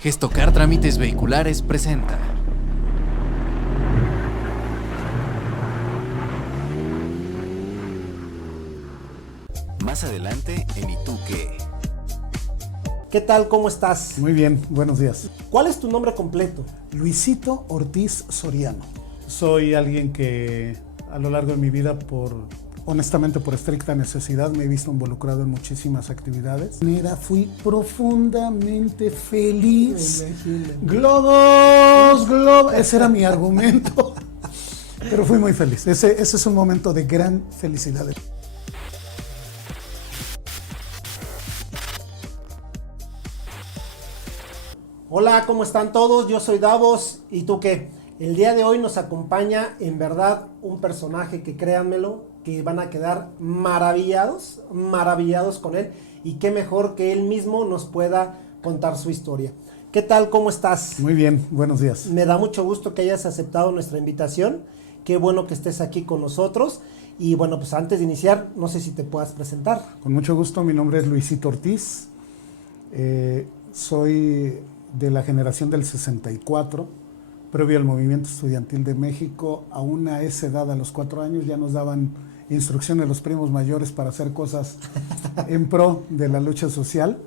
Gestocar Trámites Vehiculares presenta. Más adelante en ¿Y tú qué? ¿Qué tal? ¿Cómo estás? Muy bien, buenos días. ¿Cuál es tu nombre completo? Luisito Ortiz Soriano. Soy alguien que a lo largo de mi vida, honestamente por estricta necesidad, me he visto involucrado en muchísimas actividades. Fui profundamente feliz. Globos, ese era mi argumento. Pero fui muy feliz. Ese es un momento de gran felicidad. Hola, ¿cómo están todos? Yo soy Davos. ¿Y tú qué? El día de hoy nos acompaña en verdad un personaje que créanmelo, que van a quedar maravillados con él. Y qué mejor que él mismo nos pueda contar su historia. ¿Qué tal? ¿Cómo estás? Muy bien, buenos días. Me da mucho gusto que hayas aceptado nuestra invitación. Qué bueno que estés aquí con nosotros. Y bueno, pues antes de iniciar, no sé si te puedas presentar. Con mucho gusto, mi nombre es Luisito Ortiz. Soy de la generación del 64, previo al movimiento estudiantil de México. Aún a esa edad, a los 4 años, ya nos daban instrucciones los primos mayores para hacer cosas en pro de la lucha social.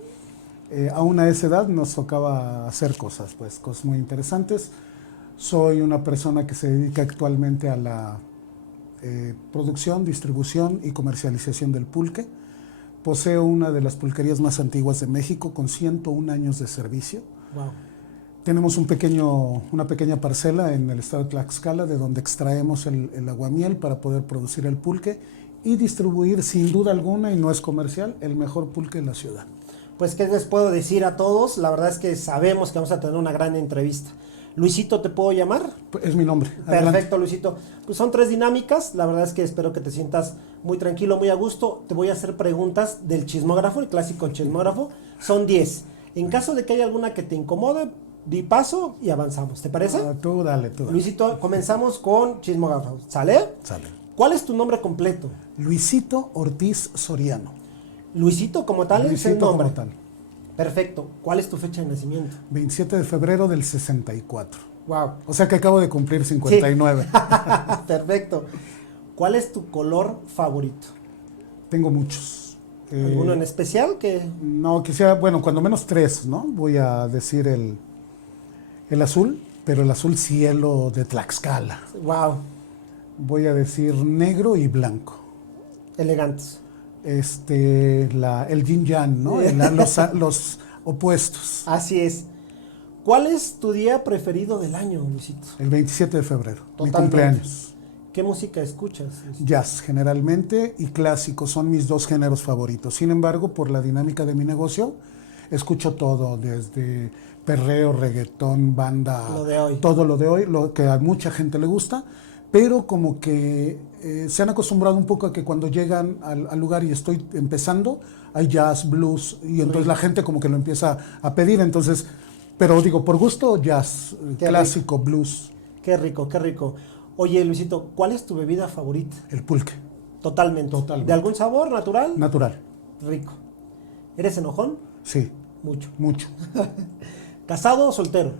Aún a esa edad nos tocaba hacer cosas muy interesantes. Soy una persona que se dedica actualmente a la producción, distribución y comercialización del pulque. Poseo una de las pulquerías más antiguas de México, con 101 años de servicio. Wow. Tenemos una pequeña parcela en el estado de Tlaxcala, de donde extraemos el aguamiel para poder producir el pulque y distribuir, sin duda alguna, y no es comercial, el mejor pulque de la ciudad. Pues, ¿qué les puedo decir a todos? La verdad es que sabemos que vamos a tener una gran entrevista. Luisito, ¿te puedo llamar? Es mi nombre. Perfecto, Adelante. Luisito. Pues son 3 dinámicas. La verdad es que espero que te sientas muy tranquilo, muy a gusto. Te voy a hacer preguntas del chismógrafo, el clásico chismógrafo. Son 10. En caso de que haya alguna que te incomode, di paso y avanzamos. ¿Te parece? Tú dale. Luisito, comenzamos con chismógrafo. ¿Sale? Sale. ¿Cuál es tu nombre completo? Luisito Ortiz Soriano. Luisito como tal es el Luisito nombre. como tal. Perfecto. ¿Cuál es tu fecha de nacimiento? 27 de febrero del 64. Wow. O sea que acabo de cumplir 59. Sí. Perfecto. ¿Cuál es tu color favorito? Tengo muchos. ¿Alguno en especial? No, quisiera, cuando menos 3, ¿no? Voy a decir el azul, pero el azul cielo de Tlaxcala. Wow. Voy a decir negro y blanco. Elegantes. El yin yang, ¿no? Los opuestos. Así es. ¿Cuál es tu día preferido del año, Luisito? El 27 de febrero, mi Totalmente. cumpleaños. ¿Qué música escuchas, Luisito? Jazz, generalmente, y clásico son mis 2 géneros favoritos. Sin embargo, por la dinámica de mi negocio, escucho todo, desde perreo, reggaetón, banda, Lo de hoy. todo lo de hoy, lo que a mucha gente le gusta, pero como que se han acostumbrado un poco a que cuando llegan al lugar y estoy empezando, hay jazz, blues, y entonces la gente como que lo empieza a pedir, entonces, pero digo, por gusto, jazz, Qué clásico, blues. Qué rico, qué rico. Oye, Luisito, ¿cuál es tu bebida favorita? El pulque. Totalmente. Totalmente. ¿De algún sabor natural? Natural. Rico. ¿Eres enojón? Sí, Mucho. mucho. ¿Casado o soltero?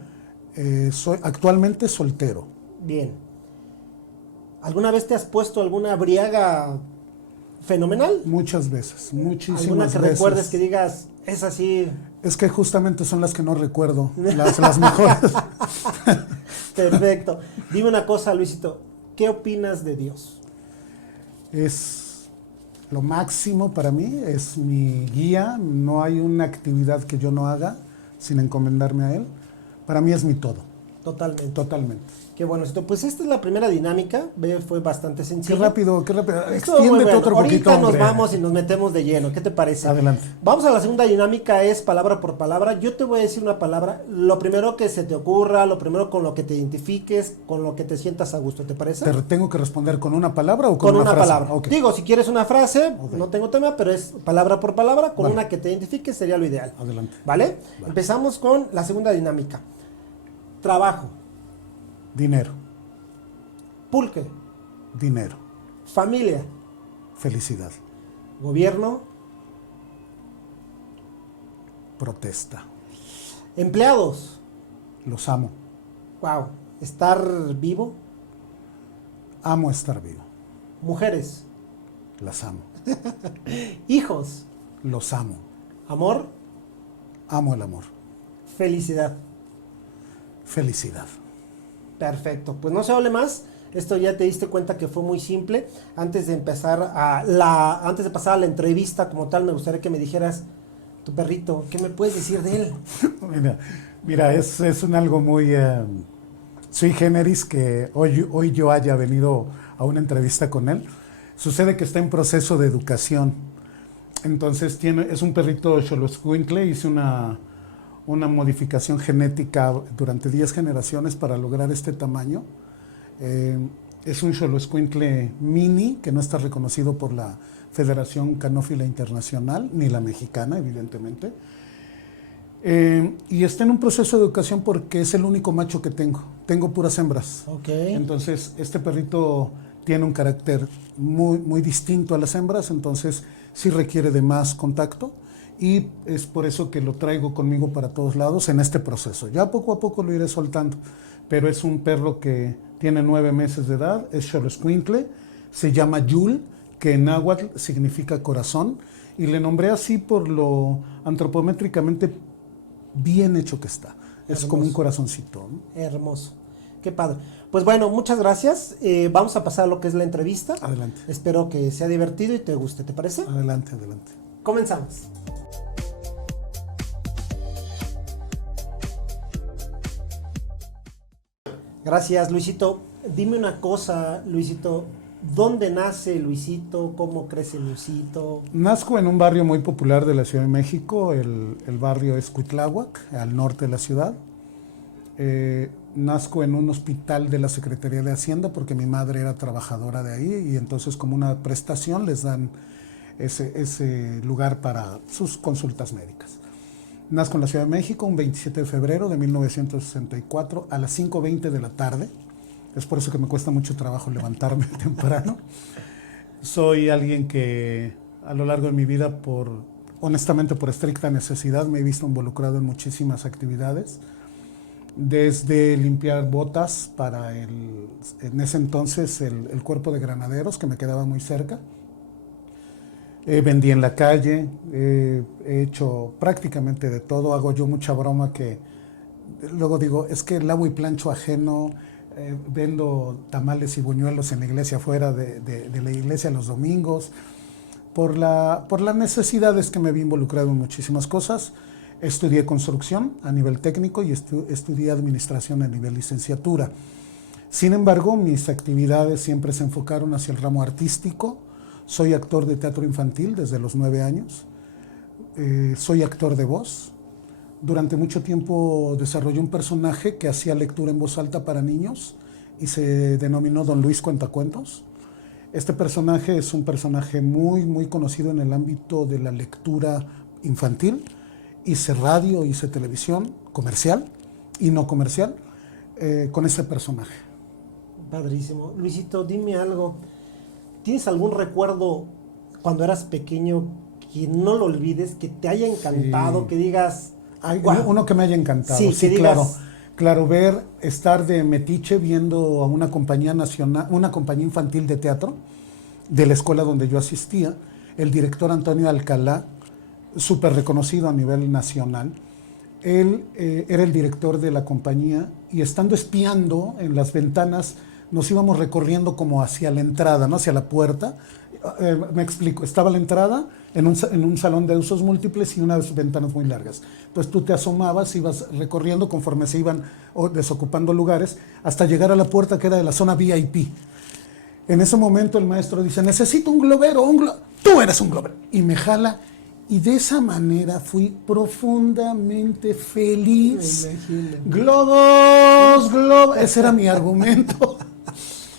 Soy actualmente soltero. Bien. ¿Alguna vez te has puesto alguna briaga fenomenal? Muchas veces, muchísimas ¿Alguna que veces. recuerdes que digas, es así? Es que justamente son las que no recuerdo, las mejores. Perfecto. Dime una cosa, Luisito, ¿qué opinas de Dios? Es lo máximo para mí, es mi guía, no hay una actividad que yo no haga sin encomendarme a él. Para mí es mi todo, Totalmente. totalmente. Qué bueno, Luisito. Pues esta es la primera dinámica, fue bastante Qué sencilla. rápido. Estuvo muy Extiéndete bueno. otro poquito, Ahorita nos hombre. vamos y nos metemos de lleno. ¿Qué te parece? Adelante. Vamos a la segunda dinámica, es palabra por palabra. Yo te voy a decir una palabra, lo primero que se te ocurra, lo primero con lo que te identifiques, con lo que te sientas a gusto. ¿Te parece? ¿Te tengo que responder con una palabra o Con con una frase? palabra. Ok. Digo, si quieres una frase, Ok. no tengo tema, pero es palabra por palabra, con Vale. una que te identifiques sería lo ideal. Adelante. ¿Vale? Empezamos con la segunda dinámica. Trabajo, Dinero, pulque, dinero, familia, felicidad, gobierno, protesta, Empleados. Los amo. Wow. Estar vivo. Amo estar vivo. Mujeres. Las amo. Hijos. Los amo. Amor. Amo el amor. Felicidad. Felicidad. Perfecto. Pues no se hable más. Esto ya te diste cuenta que fue muy simple. Antes de pasar a la entrevista como tal, me gustaría que me dijeras, tu perrito, ¿qué me puedes decir de él? Mira, es un algo muy sui generis que hoy yo haya venido a una entrevista con él. Sucede que está en proceso de educación. Entonces es un perrito Xoloscuincle. Hice una modificación genética durante 10 generaciones para lograr este tamaño. Es un Xoloscuincle mini que no está reconocido por la Federación Canófila Internacional, ni la mexicana, evidentemente. Y está en un proceso de educación porque es el único macho que tengo. Tengo puras hembras. Okay. Entonces, este perrito tiene un carácter muy, muy distinto a las hembras, entonces sí requiere de más contacto. Y es por eso que lo traigo conmigo para todos lados en este proceso. Ya poco a poco lo iré soltando, pero es un perro que tiene 9 meses de edad, es Xoloscuincle, se llama Yul, que en náhuatl significa corazón, y le nombré así por lo antropométricamente bien hecho que está. Es Hermoso. como un corazoncito, ¿no? Hermoso. Qué padre. Pues bueno, muchas gracias. Vamos a pasar a lo que es la entrevista. Adelante. Espero que sea divertido y te guste, ¿te parece? Adelante, adelante. Comenzamos. Gracias, Luisito. Dime una cosa, Luisito. ¿Dónde nace Luisito? ¿Cómo crece Luisito? Nazco en un barrio muy popular de la Ciudad de México. El barrio es Cuitláhuac, al norte de la ciudad. Nazco en un hospital de la Secretaría de Hacienda porque mi madre era trabajadora de ahí y entonces como una prestación les dan ese lugar para sus consultas médicas. Nazco en la Ciudad de México un 27 de febrero de 1964 a las 5:20 de la tarde. Es por eso que me cuesta mucho trabajo levantarme temprano. Soy alguien que a lo largo de mi vida, honestamente por estricta necesidad, me he visto involucrado en muchísimas actividades. Desde limpiar botas para en ese entonces el cuerpo de granaderos, que me quedaba muy cerca. Vendí en la calle, he hecho prácticamente de todo. Hago yo mucha broma que luego digo, es que lavo y plancho ajeno. Vendo tamales y buñuelos en la iglesia, fuera de la iglesia los domingos. Por las necesidades que me vi involucrado en muchísimas cosas. Estudié construcción a nivel técnico y estudié administración a nivel licenciatura. Sin embargo, mis actividades siempre se enfocaron hacia el ramo artístico. Soy actor de teatro infantil desde los 9 años. Soy actor de voz. Durante mucho tiempo desarrollé un personaje que hacía lectura en voz alta para niños y se denominó Don Luis Cuentacuentos. Este personaje es un personaje muy, muy conocido en el ámbito de la lectura infantil. Hice radio, hice televisión, comercial y no comercial, con ese personaje. Padrísimo. Luisito, dime algo. ¿Tienes algún recuerdo cuando eras pequeño que no lo olvides, que te haya encantado, Sí. que digas... Hay wow. uno que me haya encantado, Sí, sí, que claro. digas... Claro, estar de metiche viendo a una compañía nacional, una compañía infantil de teatro de la escuela donde yo asistía, el director Antonio Alcalá, súper reconocido a nivel nacional. Él era el director de la compañía y estando espiando en las ventanas nos íbamos recorriendo como hacia la entrada, ¿no? Hacia la puerta. Me explico, estaba la entrada en un salón de usos múltiples y unas ventanas muy largas. Entonces tú te asomabas, ibas recorriendo conforme se iban desocupando lugares hasta llegar a la puerta que era de la zona VIP. En ese momento el maestro dice, necesito un globero, tú eres un globero. Y me jala. Y de esa manera fui profundamente feliz. Globos. Ese era mi argumento.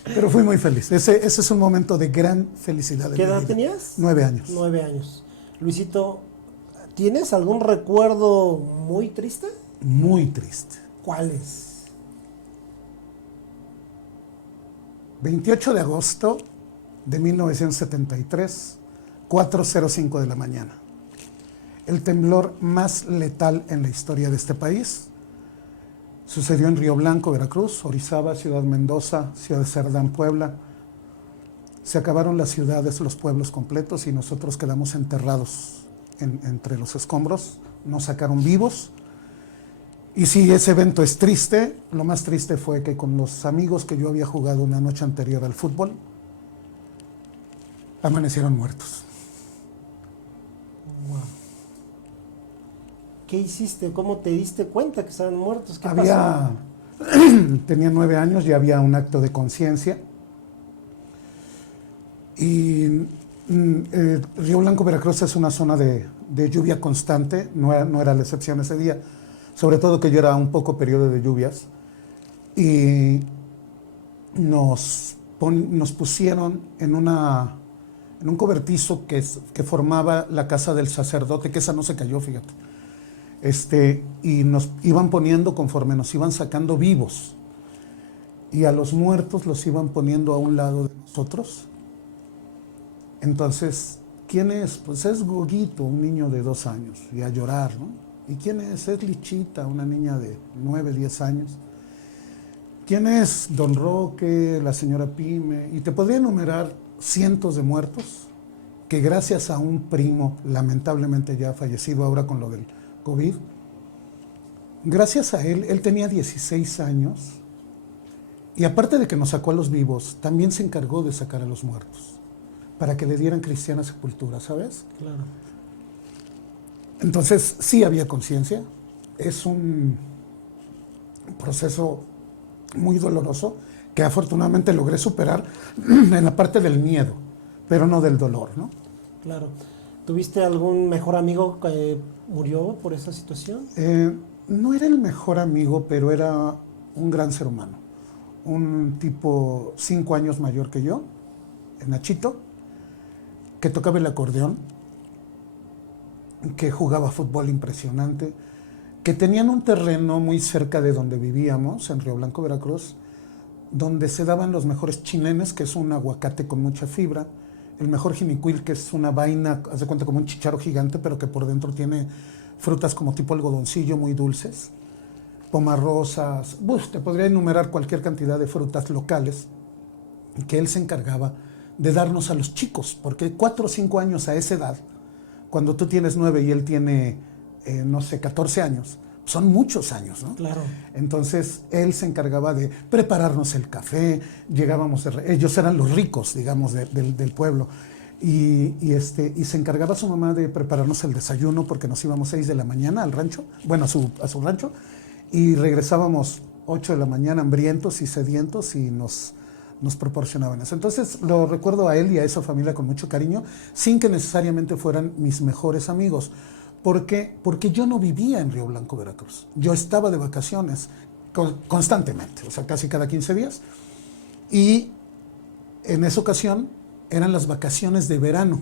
Pero fui muy feliz. Ese es un momento de gran felicidad. ¿Qué edad tenías? 9 años. 9 años. Luisito, ¿tienes algún recuerdo muy triste? Muy triste. ¿Cuál es? 28 de agosto de 1973, 4:05 de la mañana. el temblor más letal en la historia de este país. Sucedió en Río Blanco, Veracruz, Orizaba, Ciudad Mendoza, Ciudad de Cerdán, Puebla. Se acabaron las ciudades, los pueblos completos y nosotros quedamos enterrados entre los escombros. Nos sacaron vivos. Y sí, ese evento es triste. Lo más triste fue que con los amigos que yo había jugado una noche anterior al fútbol, amanecieron muertos. Wow. ¿Qué hiciste? ¿Cómo te diste cuenta que estaban muertos? ¿Qué Había, tenía 9 años y había un acto de conciencia. Y Río Blanco, Veracruz es una zona de lluvia constante, no era la excepción ese día, sobre todo que yo era un poco periodo de lluvias. Y nos pusieron en un cobertizo que formaba la casa del sacerdote, que esa no se cayó, fíjate. Y nos iban poniendo conforme nos iban sacando vivos. Y a los muertos los iban poniendo a un lado de nosotros. Entonces, ¿quién es? Pues es Goguito, un niño de 2 años, y a llorar, ¿no? ¿Y quién es? Es Lichita, una niña de 9, 10 años. ¿Quién es? Don Roque, la señora Pime. Y te podría enumerar cientos de muertos que gracias a un primo, lamentablemente ya fallecido ahora con lo del COVID, gracias a él tenía 16 años y aparte de que nos sacó a los vivos, también se encargó de sacar a los muertos para que le dieran cristiana sepultura, ¿sabes? Claro. Entonces sí había conciencia, es un proceso muy doloroso que afortunadamente logré superar en la parte del miedo, pero no del dolor, ¿no? Claro. ¿Tuviste algún mejor amigo que murió por esa situación? No era el mejor amigo, pero era un gran ser humano. Un tipo 5 años mayor que yo, Nachito, que tocaba el acordeón, que jugaba fútbol impresionante, que tenían un terreno muy cerca de donde vivíamos, en Río Blanco, Veracruz, donde se daban los mejores chinenes, que es un aguacate con mucha fibra, el mejor jinicuil, que es una vaina, haz de cuenta como un chícharo gigante, pero que por dentro tiene frutas como tipo algodoncillo, muy dulces, pomarrosas, te podría enumerar cualquier cantidad de frutas locales, que él se encargaba de darnos a los chicos, porque 4 o 5 años a esa edad, cuando tú tienes 9 y él tiene, 14 años, son muchos años, ¿no? Claro. Entonces, él se encargaba de prepararnos el café, ellos eran los ricos, digamos, del pueblo, y se encargaba su mamá de prepararnos el desayuno, porque nos íbamos 6 de la mañana al rancho, bueno, a su rancho, y regresábamos 8 de la mañana hambrientos y sedientos, y nos proporcionaban eso. Entonces, lo recuerdo a él y a esa familia con mucho cariño, sin que necesariamente fueran mis mejores amigos. ¿Por qué? Porque yo no vivía en Río Blanco, Veracruz. Yo estaba de vacaciones constantemente, o sea, casi cada 15 días. Y en esa ocasión eran las vacaciones de verano,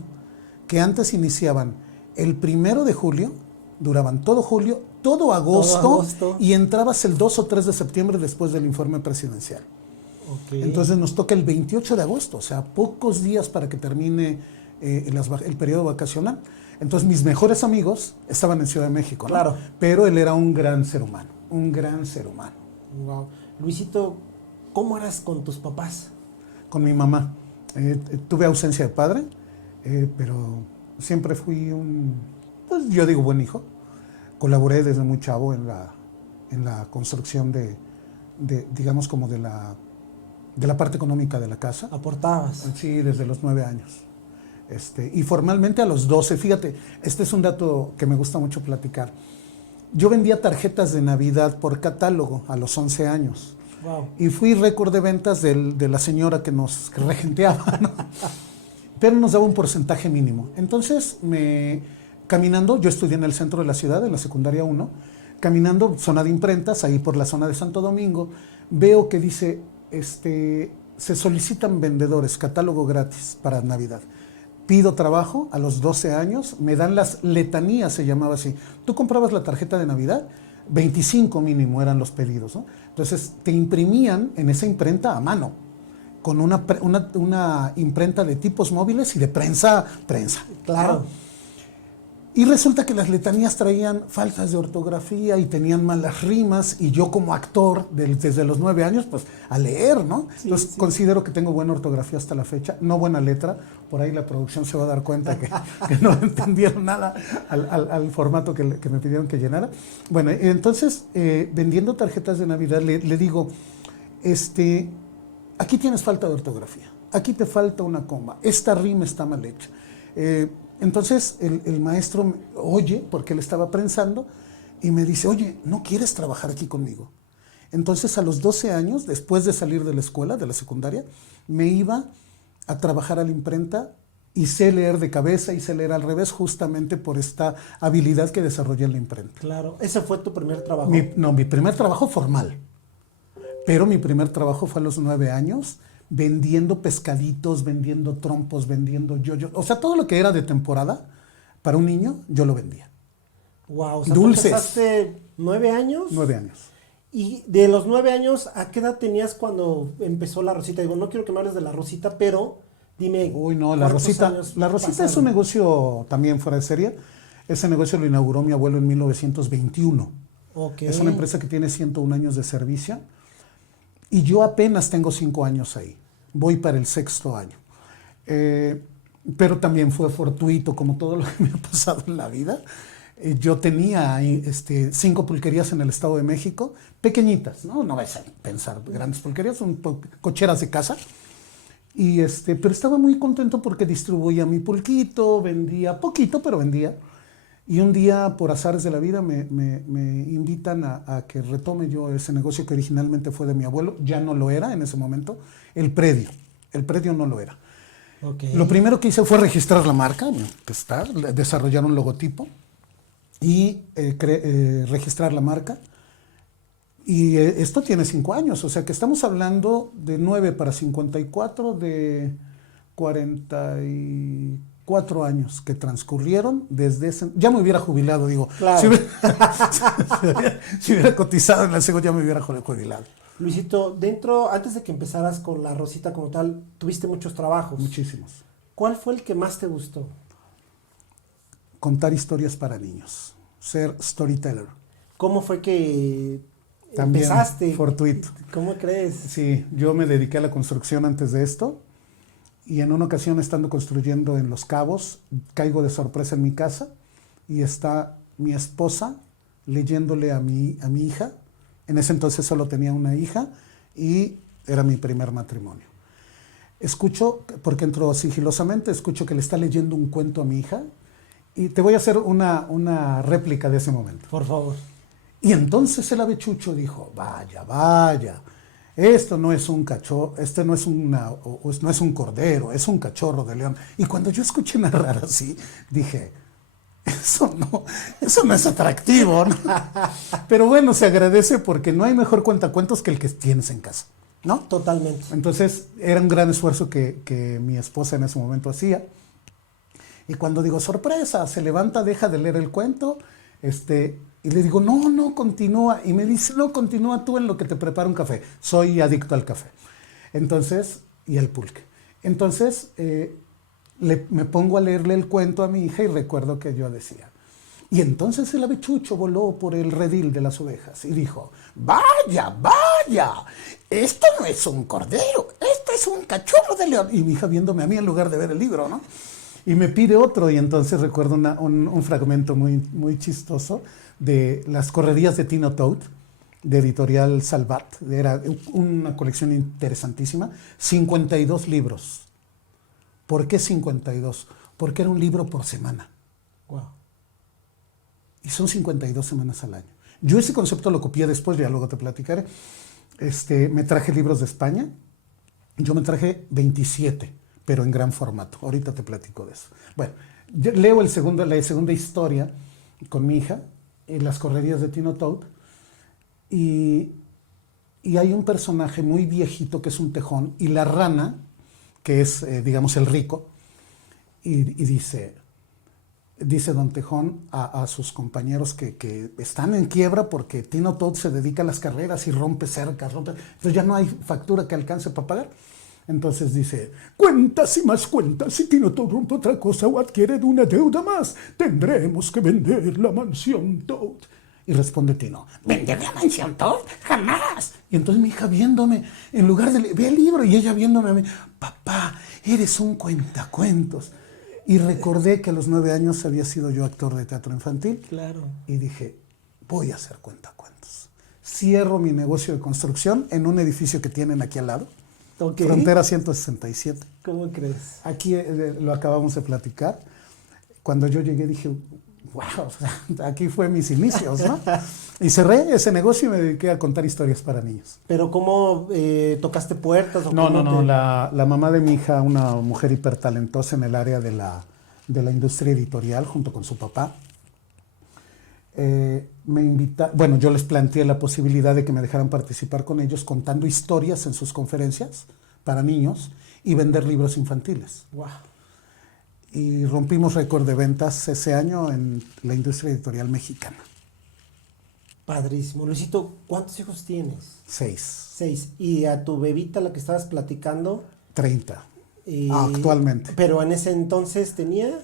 que antes iniciaban el 1 de julio, duraban todo julio, todo agosto, y entrabas el 2 o 3 de septiembre después del informe presidencial. Okay. Entonces nos toca el 28 de agosto, o sea, pocos días para que termine el periodo vacacional. Entonces mis mejores amigos estaban en Ciudad de México, ¿no? Claro. Pero él era un gran ser humano, un gran ser humano. Wow. Luisito, ¿cómo eras con tus papás? Con mi mamá. Tuve ausencia de padre, pero siempre fui pues yo digo buen hijo. Colaboré desde muy chavo en la construcción digamos como de la parte económica de la casa. ¿Aportabas? Sí, desde los 9 años. Y formalmente a los 12, fíjate, este es un dato que me gusta mucho platicar. Yo vendía tarjetas de Navidad por catálogo a los 11 años. Wow. Y fui récord de ventas de la señora que regenteaba, ¿no? Pero nos daba un porcentaje mínimo. Entonces, caminando, yo estudié en el centro de la ciudad, en la secundaria 1, caminando, zona de imprentas, ahí por la zona de Santo Domingo, veo que dice, se solicitan vendedores, catálogo gratis para Navidad. Pido trabajo a los 12 años, me dan las letanías, se llamaba así. Tú comprabas la tarjeta de Navidad, 25 mínimo eran los pedidos, ¿no? Entonces te imprimían en esa imprenta a mano, con una imprenta de tipos móviles y de prensa. Claro. ¿No? Y resulta que las letanías traían faltas de ortografía y tenían malas rimas, y yo como actor desde los 9 años, pues a leer, ¿no? Sí, Entonces sí. considero que tengo buena ortografía hasta la fecha, no buena letra, por ahí la producción se va a dar cuenta que no entendieron nada al formato que me pidieron que llenara. Bueno, entonces vendiendo tarjetas de Navidad le digo, aquí tienes falta de ortografía, aquí te falta una coma, esta rima está mal hecha. Entonces el maestro oye, porque él estaba prensando, y me dice, oye, ¿no quieres trabajar aquí conmigo? Entonces a los 12 años, después de salir de la escuela, de la secundaria, me iba a trabajar a la imprenta y sé leer de cabeza y sé leer al revés, justamente por esta habilidad que desarrollé en la imprenta. Claro, ese fue tu primer trabajo. Mi primer trabajo formal, pero mi primer trabajo fue a los 9 años, vendiendo pescaditos, vendiendo trompos, vendiendo yoyos, o sea, todo lo que era de temporada para un niño, yo lo vendía. Wow, o sea, Dulces. tú empezaste 9 años. 9 años. Y de los 9 años, ¿a qué edad tenías cuando empezó La Rosita? Digo, no quiero que me hables de La Rosita, pero dime. Uy, no, La ¿cuántos Rosita, años La Rosita es pasaron? un negocio también fuera de serie. Ese negocio lo inauguró mi abuelo en 1921. Ok. Es una empresa que tiene 101 años de servicio. Y yo apenas tengo 5 años ahí. Voy para el 6º año. Pero también fue fortuito, como todo lo que me ha pasado en la vida. Yo tenía 5 pulquerías en el Estado de México, pequeñitas, no vais a pensar grandes pulquerías, son cocheras de casa. Pero estaba muy contento porque distribuía mi pulquito, vendía poquito, pero vendía. Y un día, por azares de la vida, me invitan a que retome yo ese negocio que originalmente fue de mi abuelo. Ya no lo era en ese momento. El predio no lo era. Okay. Lo primero que hice fue registrar la marca, desarrollar un logotipo y registrar la marca. Y esto tiene 5 años, o sea que estamos hablando de 9 para 54, de 44 años que transcurrieron desde ese... Ya me hubiera jubilado, digo. Claro. Si hubiera cotizado en la SEGO, ya me hubiera jubilado. Luisito, antes de que empezaras con La Rosita como tal, tuviste muchos trabajos. Muchísimos. ¿Cuál fue el que más te gustó? Contar historias para niños, ser storyteller. ¿Cómo fue que También empezaste? fortuito. ¿Cómo crees? Sí, yo me dediqué a la construcción antes de esto, y en una ocasión, estando construyendo en Los Cabos, caigo de sorpresa en mi casa y está mi esposa leyéndole a mi hija. En ese entonces solo tenía una hija y era mi primer matrimonio. Escucho, porque entro sigilosamente, escucho que le está leyendo un cuento a mi hija, y te voy a hacer una réplica de ese momento. Por favor. Y entonces el avechucho dijo, vaya, esto no es un cachorro, no es un cordero, es un cachorro de león. Y cuando yo escuché narrar así, dije, eso no es atractivo, ¿no? Pero bueno, se agradece porque no hay mejor cuentacuentos que el que tienes en casa, ¿no? Totalmente. Entonces era un gran esfuerzo que mi esposa en ese momento hacía. Y cuando digo, sorpresa, se levanta, deja de leer el cuento, y le digo, no, continúa. Y me dice, no, continúa tú en lo que te preparo un café. Soy adicto al café. Entonces, y al pulque. Entonces, me pongo a leerle el cuento a mi hija y recuerdo que yo decía, y entonces el avechucho voló por el redil de las ovejas y dijo, vaya, esto no es un cordero, esto es un cachorro de león. Y mi hija viéndome a mí en lugar de ver el libro, ¿no? Y me pide otro, y entonces recuerdo un fragmento muy, muy chistoso de las correrías de Tino Todd, de Editorial Salvat. Era una colección interesantísima, 52 libros. ¿Por qué 52? Porque era un libro por semana. Wow. Y son 52 semanas al año. Yo ese concepto lo copié después, ya luego te platicaré. Me traje libros de España. Yo me traje 27, pero en gran formato. Ahorita te platico de eso. Bueno, yo leo la segunda historia con mi hija, en las correrías de Tino Todd, y hay un personaje muy viejito que es un tejón, y la rana, que es, digamos, el rico, y dice don Tejón a sus compañeros que están en quiebra porque Tino Todd se dedica a las carreras y rompe cercas, entonces ya no hay factura que alcance para pagar. Entonces dice, cuentas y más cuentas, si no te rompe otra cosa o adquiere de una deuda más, tendremos que vender la mansión Todd. Y responde Tino, ¿vender la mansión Todd? ¡Jamás! Y entonces mi hija viéndome, en lugar de ve el libro, y ella viéndome a mí, papá, eres un cuentacuentos. Y recordé que a los 9 años había sido yo actor de teatro infantil. Claro. Y dije, voy a hacer cuentacuentos. Cierro mi negocio de construcción en un edificio que tienen aquí al lado. Okay. Frontera 167. ¿Cómo crees? Aquí lo acabamos de platicar. Cuando yo llegué dije, wow, aquí fue mis inicios, ¿no? Y cerré ese negocio y me dediqué a contar historias para niños. ¿Pero cómo tocaste puertas? O No, cómo no, no. La mamá de mi hija, una mujer hipertalentosa en el área de la industria editorial, junto con su papá, me invita, bueno, yo les planteé la posibilidad de que me dejaran participar con ellos contando historias en sus conferencias para niños y vender libros infantiles. Wow. Y rompimos récord de ventas ese año en la industria editorial mexicana. Padrísimo. Luisito, ¿cuántos hijos tienes? 6. 6. ¿Y a tu bebita, la que estabas platicando? 30. Actualmente. Pero en ese entonces tenía...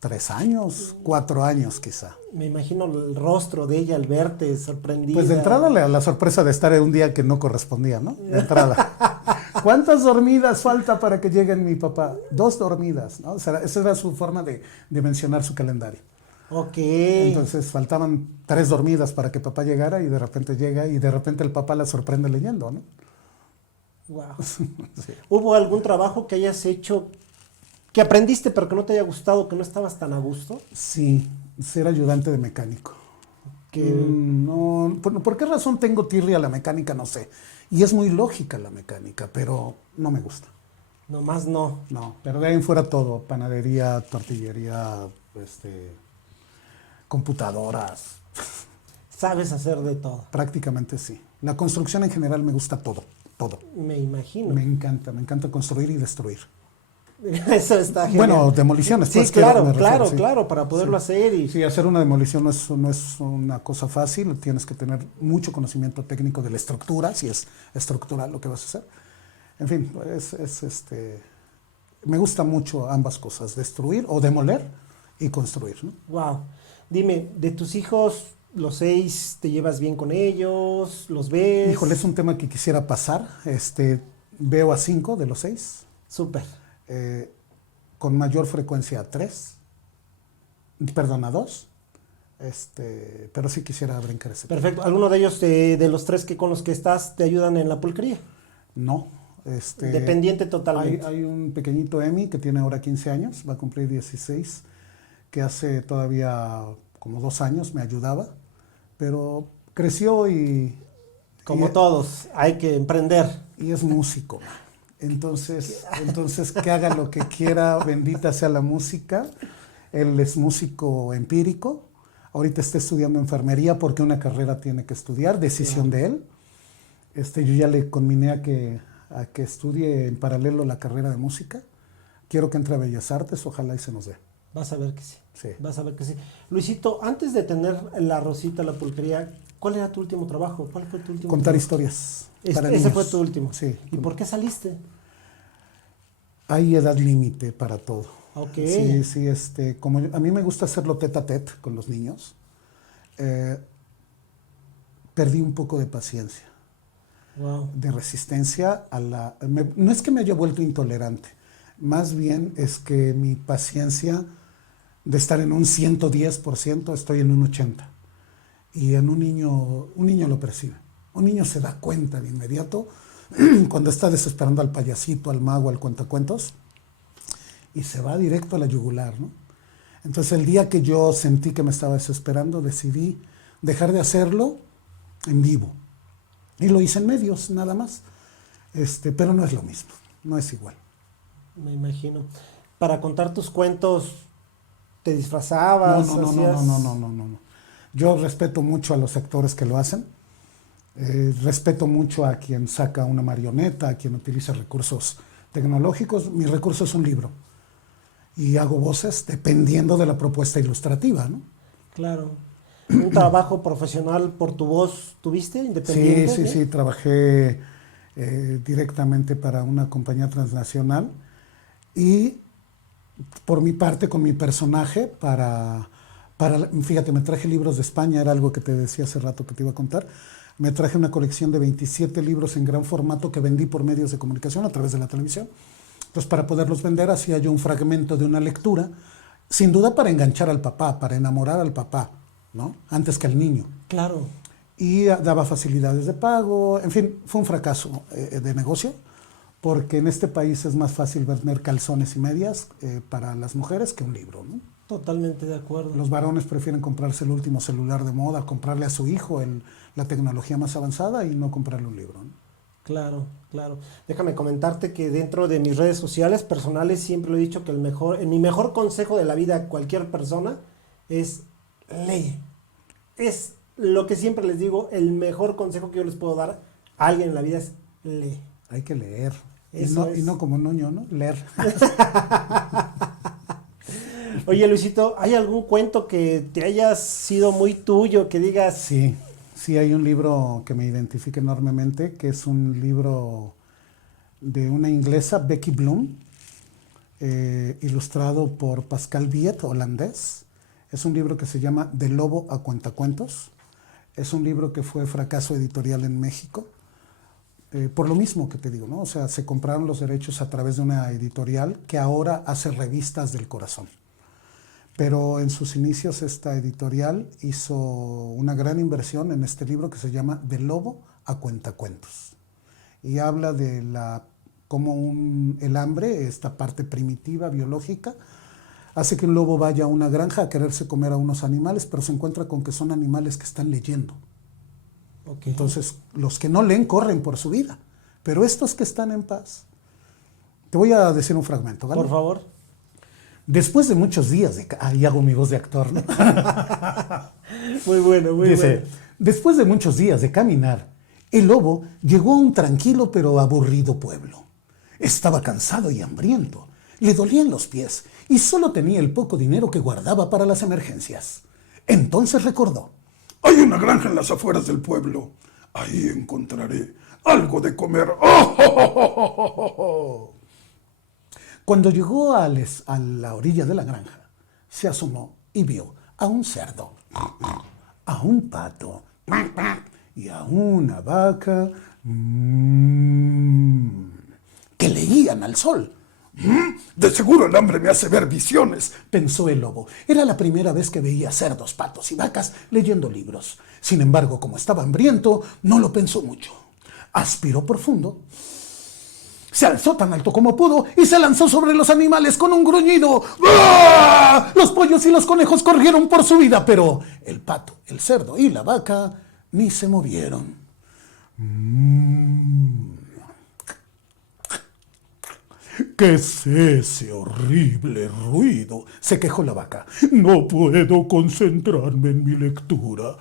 3 años, 4 años quizá. Me imagino el rostro de ella al verte sorprendida. Pues de entrada la sorpresa de estar en un día que no correspondía, ¿no? De entrada. ¿Cuántas dormidas falta para que lleguen mi papá? 2 dormidas, ¿no? O sea, esa era su forma de mencionar su calendario. Ok. Entonces faltaban 3 dormidas para que papá llegara y de repente llega y de repente el papá la sorprende leyendo, ¿no? Wow. Sí. ¿Hubo algún trabajo que hayas hecho, que aprendiste pero que no te haya gustado, que no estabas tan a gusto? Sí, ser ayudante de mecánico. Que No, ¿por qué razón tengo tirria a la mecánica? No sé. Y es muy lógica la mecánica, pero no me gusta. nomás no. No, pero de ahí en fuera todo, panadería, tortillería, computadoras, Sabes hacer de todo. prácticamente sí. La construcción en general me gusta todo, todo. Me imagino. Me encanta construir y destruir. Eso está genial. Bueno, demoliciones. Sí, pues, claro, me refiero, claro, sí. claro, para poderlo hacer y... Sí, hacer una demolición no es una cosa fácil, tienes que tener mucho conocimiento técnico de la estructura, si es estructural lo que vas a hacer. En fin, me gusta mucho ambas cosas, destruir o demoler y construir, ¿no? Wow. Dime, de tus hijos, los 6, ¿te llevas bien con ellos? ¿Los ves? Híjole, es un tema que quisiera pasar. Veo a 5 de los 6. Súper. Con mayor frecuencia a 3. Perdón, a 2. Pero sí quisiera brincar ese tema. Perfecto. ¿Alguno de ellos, de los 3 que con los que estás, te ayudan en la pulquería? No. Dependiente totalmente. Hay un pequeñito Emi que tiene ahora 15 años, va a cumplir 16, que hace todavía como 2 años me ayudaba, pero creció Como todos, hay que emprender. y es músico. Entonces que haga lo que quiera, bendita sea la música. Él es músico empírico. Ahorita está estudiando enfermería porque una carrera tiene que estudiar, decisión de él. Yo ya le conminé a que estudie en paralelo la carrera de música. Quiero que entre a Bellas Artes, ojalá y se nos dé. Vas a ver que sí. Sí. Vas a ver que sí. Luisito, antes de tener la Rosita, la pulquería, ¿cuál era tu último trabajo? ¿Cuál fue tu último Contar trabajo? historias. Para Ese niños. fue tu último. Sí. ¿Y por qué saliste? Hay edad límite para todo. Ok. Sí, como a mí me gusta hacerlo tete a tete con los niños, perdí un poco de paciencia, Wow. de resistencia no es que me haya vuelto intolerante, más bien es que mi paciencia de estar en un 110%, estoy en un 80%. Y en un niño lo percibe. Un niño se da cuenta de inmediato cuando está desesperando al payasito, al mago, al cuentacuentos, y se va directo a la yugular, ¿no? Entonces el día que yo sentí que me estaba desesperando, decidí dejar de hacerlo en vivo. Y lo hice en medios, nada más. Pero no es lo mismo, no es igual. Me imagino. Para contar tus cuentos, ¿te disfrazabas? No. Yo respeto mucho a los actores que lo hacen. Respeto mucho a quien saca una marioneta, a quien utiliza recursos tecnológicos. Mi recurso es un libro. Y hago voces dependiendo de la propuesta ilustrativa, ¿no? Claro. ¿Un trabajo profesional por tu voz tuviste, independiente? Sí. Trabajé directamente para una compañía transnacional. Y por mi parte, con mi personaje, fíjate, me traje libros de España, era algo que te decía hace rato que te iba a contar. Me traje una colección de 27 libros en gran formato que vendí por medios de comunicación a través de la televisión. Entonces, para poderlos vender, hacía yo un fragmento de una lectura, sin duda para enganchar al papá, para enamorar al papá, ¿no? Antes que al niño. Claro. Y daba facilidades de pago, en fin, fue un fracaso de negocio, porque en este país es más fácil vender calzones y medias para las mujeres que un libro, ¿no? Totalmente de acuerdo. Los varones prefieren comprarse el último celular de moda, comprarle a su hijo la tecnología más avanzada y no comprarle un libro, ¿no? Claro, claro. Déjame comentarte que dentro de mis redes sociales personales siempre lo he dicho que mi mejor consejo de la vida a cualquier persona es lee. Es lo que siempre les digo, el mejor consejo que yo les puedo dar a alguien en la vida es lee. Hay que leer. Eso Y no como Nuño, ¿no? Leer. Oye, Luisito, ¿hay algún cuento que te haya sido muy tuyo, que digas? Sí, hay un libro que me identifica enormemente, que es un libro de una inglesa, Becky Bloom, ilustrado por Pascal Viet, holandés. Es un libro que se llama De lobo a cuentacuentos. Es un libro que fue fracaso editorial en México. Por lo mismo que te digo, ¿no? O sea, se compraron los derechos a través de una editorial que ahora hace revistas del corazón. Pero en sus inicios esta editorial hizo una gran inversión en este libro que se llama De lobo a cuentacuentos. Y habla de cómo el hambre, esta parte primitiva, biológica, hace que un lobo vaya a una granja a quererse comer a unos animales, pero se encuentra con que son animales que están leyendo. Okay. Entonces, los que no leen corren por su vida, pero estos que están en paz. Te voy a decir un fragmento, ¿vale? Por favor. Después de muchos días ahí hago mi voz de actor, ¿no? Muy bueno, muy Dice, bueno. después de muchos días de caminar, el lobo llegó a un tranquilo pero aburrido pueblo. Estaba cansado y hambriento, le dolían los pies y solo tenía el poco dinero que guardaba para las emergencias. Entonces recordó, hay una granja en las afueras del pueblo. Ahí encontraré algo de comer. ¡Oh, oh, oh, oh, oh, oh! Cuando llegó a la orilla de la granja, se asomó y vio a un cerdo, a un pato y a una vaca que leían al sol. De seguro el hambre me hace ver visiones, pensó el lobo. Era la primera vez que veía cerdos, patos y vacas leyendo libros. Sin embargo, como estaba hambriento, no lo pensó mucho. Aspiró profundo, se alzó tan alto como pudo y se lanzó sobre los animales con un gruñido. ¡Ah! Los pollos y los conejos corrieron por su vida, pero el pato, el cerdo y la vaca ni se movieron. ¿Qué es ese horrible ruido?, se quejó la vaca. No puedo concentrarme en mi lectura.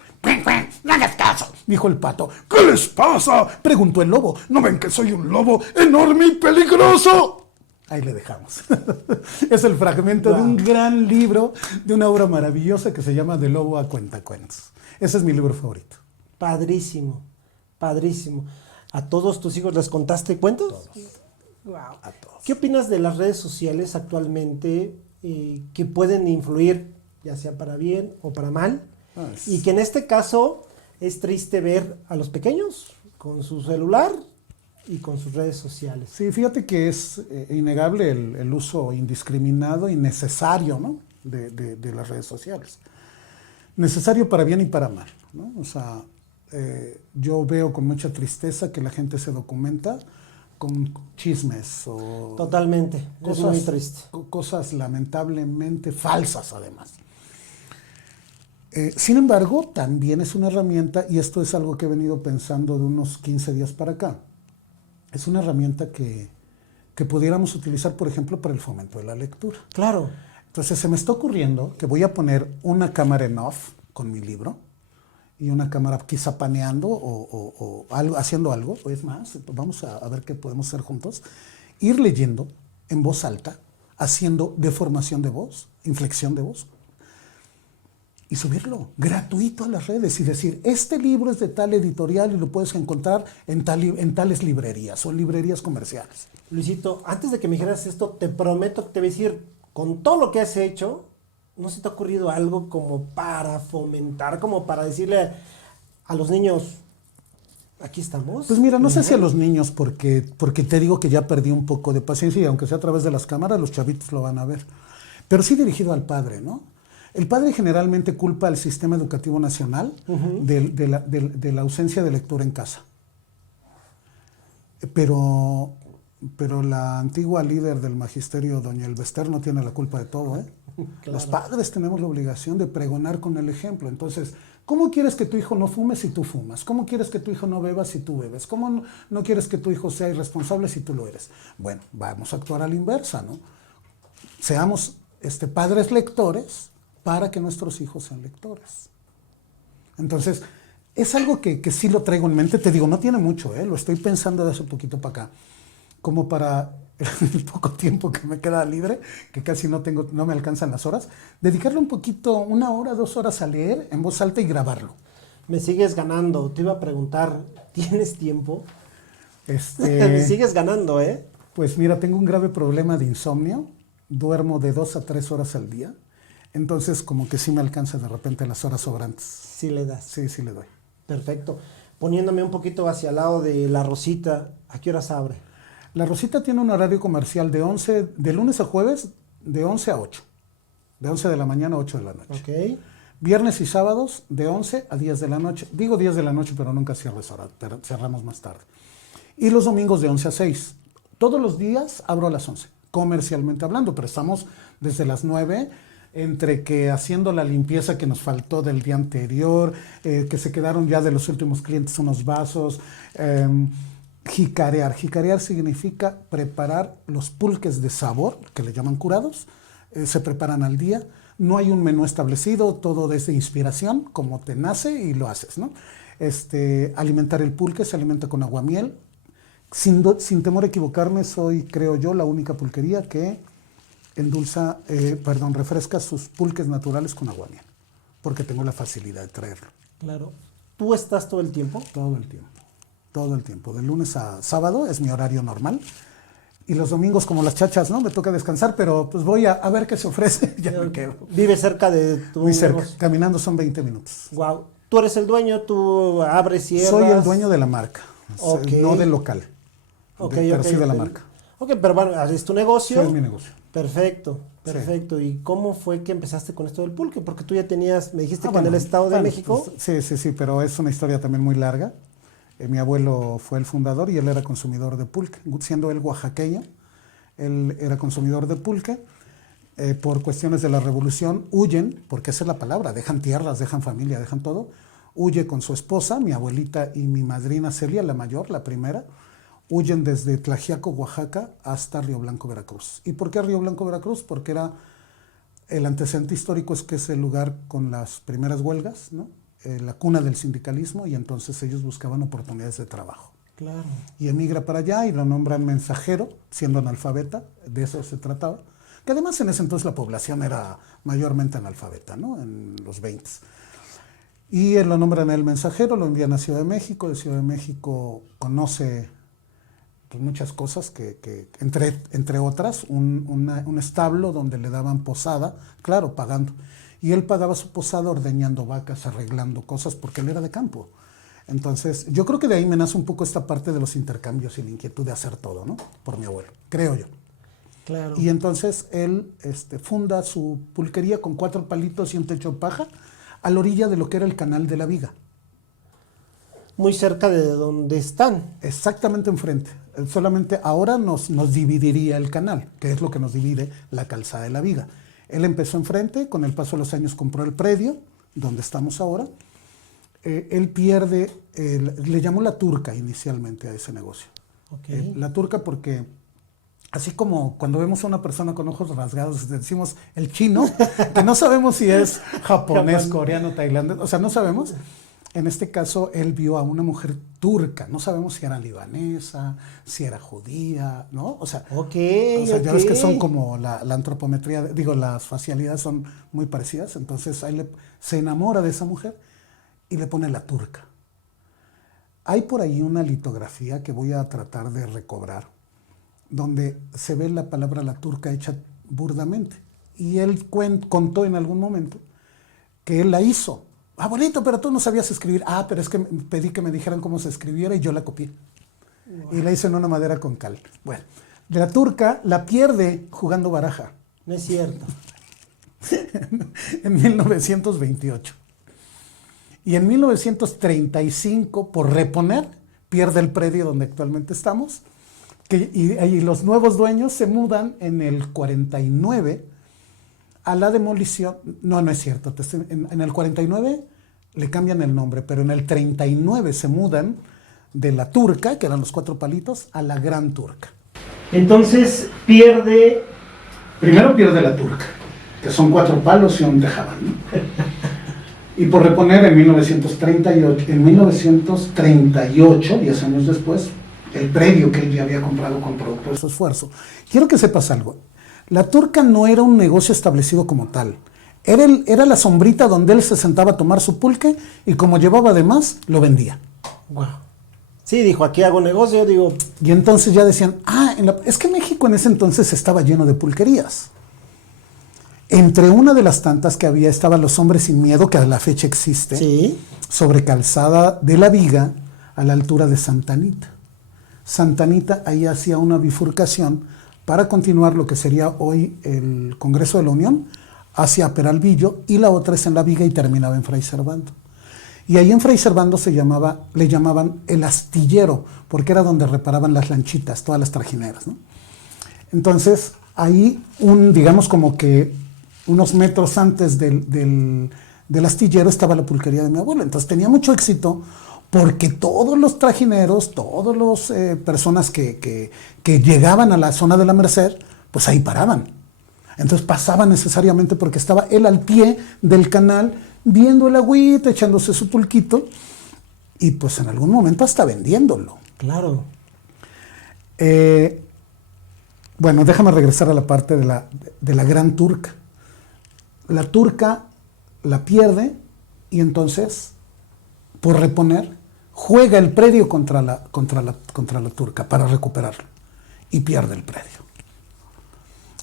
no hagas caso, Dijo el pato. ¿qué les pasa? Preguntó el lobo. ¿No ven que soy un lobo enorme y peligroso? Ahí le dejamos. Es el fragmento de un gran libro, de una obra maravillosa que se llama De lobo a cuentacuentos. Ese es mi libro favorito. Padrísimo, padrísimo. ¿A todos tus hijos les contaste cuentos? Todos. Wow. A todos. ¿Qué opinas de las redes sociales actualmente que pueden influir, ya sea para bien o para mal? Y que en este caso es triste ver a los pequeños con su celular y con sus redes sociales. Sí, fíjate que es innegable el uso indiscriminado y necesario, ¿no?, de las redes sociales. Necesario para bien y para mal, ¿no? O sea, yo veo con mucha tristeza que la gente se documenta con chismes o Totalmente, es muy triste. Cosas lamentablemente falsas además. Sin embargo, también es una herramienta, y esto es algo que he venido pensando de unos 15 días para acá, es una herramienta que pudiéramos utilizar, por ejemplo, para el fomento de la lectura. Claro. Entonces se me está ocurriendo que voy a poner una cámara en off con mi libro y una cámara quizá paneando o algo, haciendo algo, o es más, vamos a ver qué podemos hacer juntos, ir leyendo en voz alta, haciendo deformación de voz, inflexión de voz, y subirlo gratuito a las redes y decir, este libro es de tal editorial y lo puedes encontrar en tales librerías o en librerías comerciales. Luisito, antes de que me dijeras esto, te prometo que te voy a decir, con todo lo que has hecho, ¿no se te ha ocurrido algo como para fomentar, como para decirle a los niños, aquí estamos? Pues mira, no sé si a los niños, porque te digo que ya perdí un poco de paciencia y aunque sea a través de las cámaras, los chavitos lo van a ver. Pero sí dirigido al padre, ¿no? El padre generalmente culpa al sistema educativo nacional de la ausencia de lectura en casa. Pero la antigua líder del magisterio, doña Elvester, no tiene la culpa de todo, ¿eh? Claro. Los padres tenemos la obligación de pregonar con el ejemplo. Entonces, ¿cómo quieres que tu hijo no fume si tú fumas? ¿Cómo quieres que tu hijo no beba si tú bebes? ¿Cómo no quieres que tu hijo sea irresponsable si tú lo eres? Bueno, vamos a actuar a la inversa, ¿no? Seamos padres lectores para que nuestros hijos sean lectores. Entonces, es algo que sí lo traigo en mente. Te digo, no tiene mucho, lo estoy pensando de hace poquito para acá. Como para el poco tiempo que me queda libre, que casi no me alcanzan las horas, dedicarle un poquito, 1 hora, 2 horas a leer en voz alta y grabarlo. Me sigues ganando. Te iba a preguntar, ¿tienes tiempo? Me sigues ganando, ¿eh? Pues mira, tengo un grave problema de insomnio. Duermo de 2 a 3 horas al día. Entonces, como que sí me alcanza de repente las horas sobrantes. Sí le das. Sí, sí le doy. Perfecto. Poniéndome un poquito hacia el lado de La Rosita, ¿a qué horas abre? La Rosita tiene un horario comercial de lunes a jueves, de 11 a 8. De 11 de la mañana a 8 de la noche. Ok. Viernes y sábados, de 11 a 10 de la noche. Digo 10 de la noche, pero nunca cierro esa hora, cerramos más tarde. Y los domingos de 11 a 6. Todos los días abro a las 11, comercialmente hablando, pero estamos desde las 9, entre que haciendo la limpieza que nos faltó del día anterior, que se quedaron ya de los últimos clientes unos vasos, jicarear. Jicarear significa preparar los pulques de sabor, que le llaman curados, se preparan al día. No hay un menú establecido, todo desde inspiración, como te nace y lo haces, ¿no? Alimentar el pulque se alimenta con aguamiel. Sin temor a equivocarme, soy, creo yo, la única pulquería que refresca sus pulques naturales con aguamiel, porque tengo la facilidad de traerlo. Claro. ¿Tú estás todo el tiempo? Todo el tiempo. Todo el tiempo. De lunes a sábado es mi horario normal. Y los domingos, como las chachas, ¿no? Me toca descansar, pero pues voy a ver qué se ofrece. Ya me quedo. ¿Vive cerca de tu Muy cerca. negocio? Caminando son 20 minutos. Wow. ¿Tú eres el dueño? ¿Tú abres, cierras? Soy el dueño de la marca, Okay. no del local. Pero sí de la ok. marca. Ok, pero bueno, es tu negocio. Sí, es mi negocio. Perfecto, perfecto. Sí. ¿Y cómo fue que empezaste con esto del pulque? Porque tú ya tenías, me dijiste que Bueno, en el Estado de México. Pues, sí, pero es una historia también muy larga. Mi abuelo fue el fundador y él era consumidor de pulque. Siendo él oaxaqueño, él era consumidor de pulque. Por cuestiones de la revolución, huyen, porque esa es la palabra, dejan tierras, dejan familia, dejan todo. Huye con su esposa, mi abuelita y mi madrina Celia, la mayor, la primera. Huyen desde Tlaxiaco, Oaxaca, hasta Río Blanco, Veracruz. ¿Y por qué Río Blanco, Veracruz? Porque el antecedente histórico es que es el lugar con las primeras huelgas, ¿no? La cuna del sindicalismo, y entonces ellos buscaban oportunidades de trabajo. Claro. Y emigra para allá y lo nombran mensajero, siendo analfabeta, de eso se trataba. Que además en ese entonces la población era mayormente analfabeta, ¿no? En los 20. Y él lo nombran el mensajero, lo envían a Ciudad de México. De Ciudad de México conoce pues, muchas cosas, que entre otras, un establo donde le daban posada, claro, pagando. Y él pagaba su posada ordeñando vacas, arreglando cosas, porque él era de campo. Entonces, yo creo que de ahí me nace un poco esta parte de los intercambios y la inquietud de hacer todo, ¿no? Por mi abuelo, creo yo. Claro. Y entonces él funda su pulquería con 4 palitos y un techo de paja a la orilla de lo que era el Canal de la Viga. Muy cerca de donde están. Exactamente enfrente. Solamente ahora nos dividiría el canal, que es lo que nos divide la calzada de la Viga. Él empezó enfrente, con el paso de los años compró el predio, donde estamos ahora. Él pierde, le llamó la turca inicialmente a ese negocio. Okay. La turca porque, así como cuando vemos a una persona con ojos rasgados, decimos el chino, que no sabemos si es japonés, coreano, tailandés, o sea, no sabemos. En este caso, él vio a una mujer turca. No sabemos si era libanesa, si era judía, ¿no? O sea, Ok, ya ves que son como la antropometría, las facialidades son muy parecidas. Entonces, se enamora de esa mujer y le pone la turca. Hay por ahí una litografía que voy a tratar de recobrar, donde se ve la palabra la turca hecha burdamente. Y él contó en algún momento que él la hizo. Abuelito, pero tú no sabías escribir. Pero es que pedí que me dijeran cómo se escribiera y yo la copié. Wow. Y la hice en una madera con cal. Bueno, de la turca la pierde jugando baraja. No es cierto. En 1928. Y en 1935, por reponer, pierde el predio donde actualmente estamos. Y los nuevos dueños se mudan en el 49 a la demolición. No es cierto. En el 49 le cambian el nombre, pero en el 39 se mudan de la turca, que eran los 4 palitos, a la gran turca. Entonces primero pierde la turca, que son 4 palos y un tejabán, ¿no? Y por reponer en 1938, 10 años después, el predio que él ya había comprado con producto de su esfuerzo. Quiero que sepas algo. La turca no era un negocio establecido como tal. Era la sombrita donde él se sentaba a tomar su pulque y como llevaba de más, lo vendía. Wow. Sí, dijo, aquí hago negocio, digo. Y entonces ya decían, es que México en ese entonces estaba lleno de pulquerías. Entre una de las tantas que había estaban Los Hombres Sin Miedo, que a la fecha existe, ¿sí? Sobre Calzada de la Viga, a la altura de Santa Anita. Santa Anita ahí hacía una bifurcación para continuar lo que sería hoy el Congreso de la Unión, hacia Peralvillo, y la otra es en La Viga y terminaba en Fray Servando. Y ahí en Fray Servando le llamaban el astillero, porque era donde reparaban las lanchitas, todas las trajineras, ¿no? Entonces, ahí, digamos como que unos metros antes del astillero estaba la pulquería de mi abuelo. Entonces tenía mucho éxito porque todos los trajineros, todas las personas que llegaban a la zona de la Merced, pues ahí paraban. Entonces pasaba necesariamente porque estaba él al pie del canal, viendo el agüita, echándose su pulquito, y pues en algún momento hasta vendiéndolo. Claro. Bueno, déjame regresar a la parte de la gran turca. La turca la pierde y entonces, por reponer, juega el predio contra la turca para recuperarlo y pierde el predio.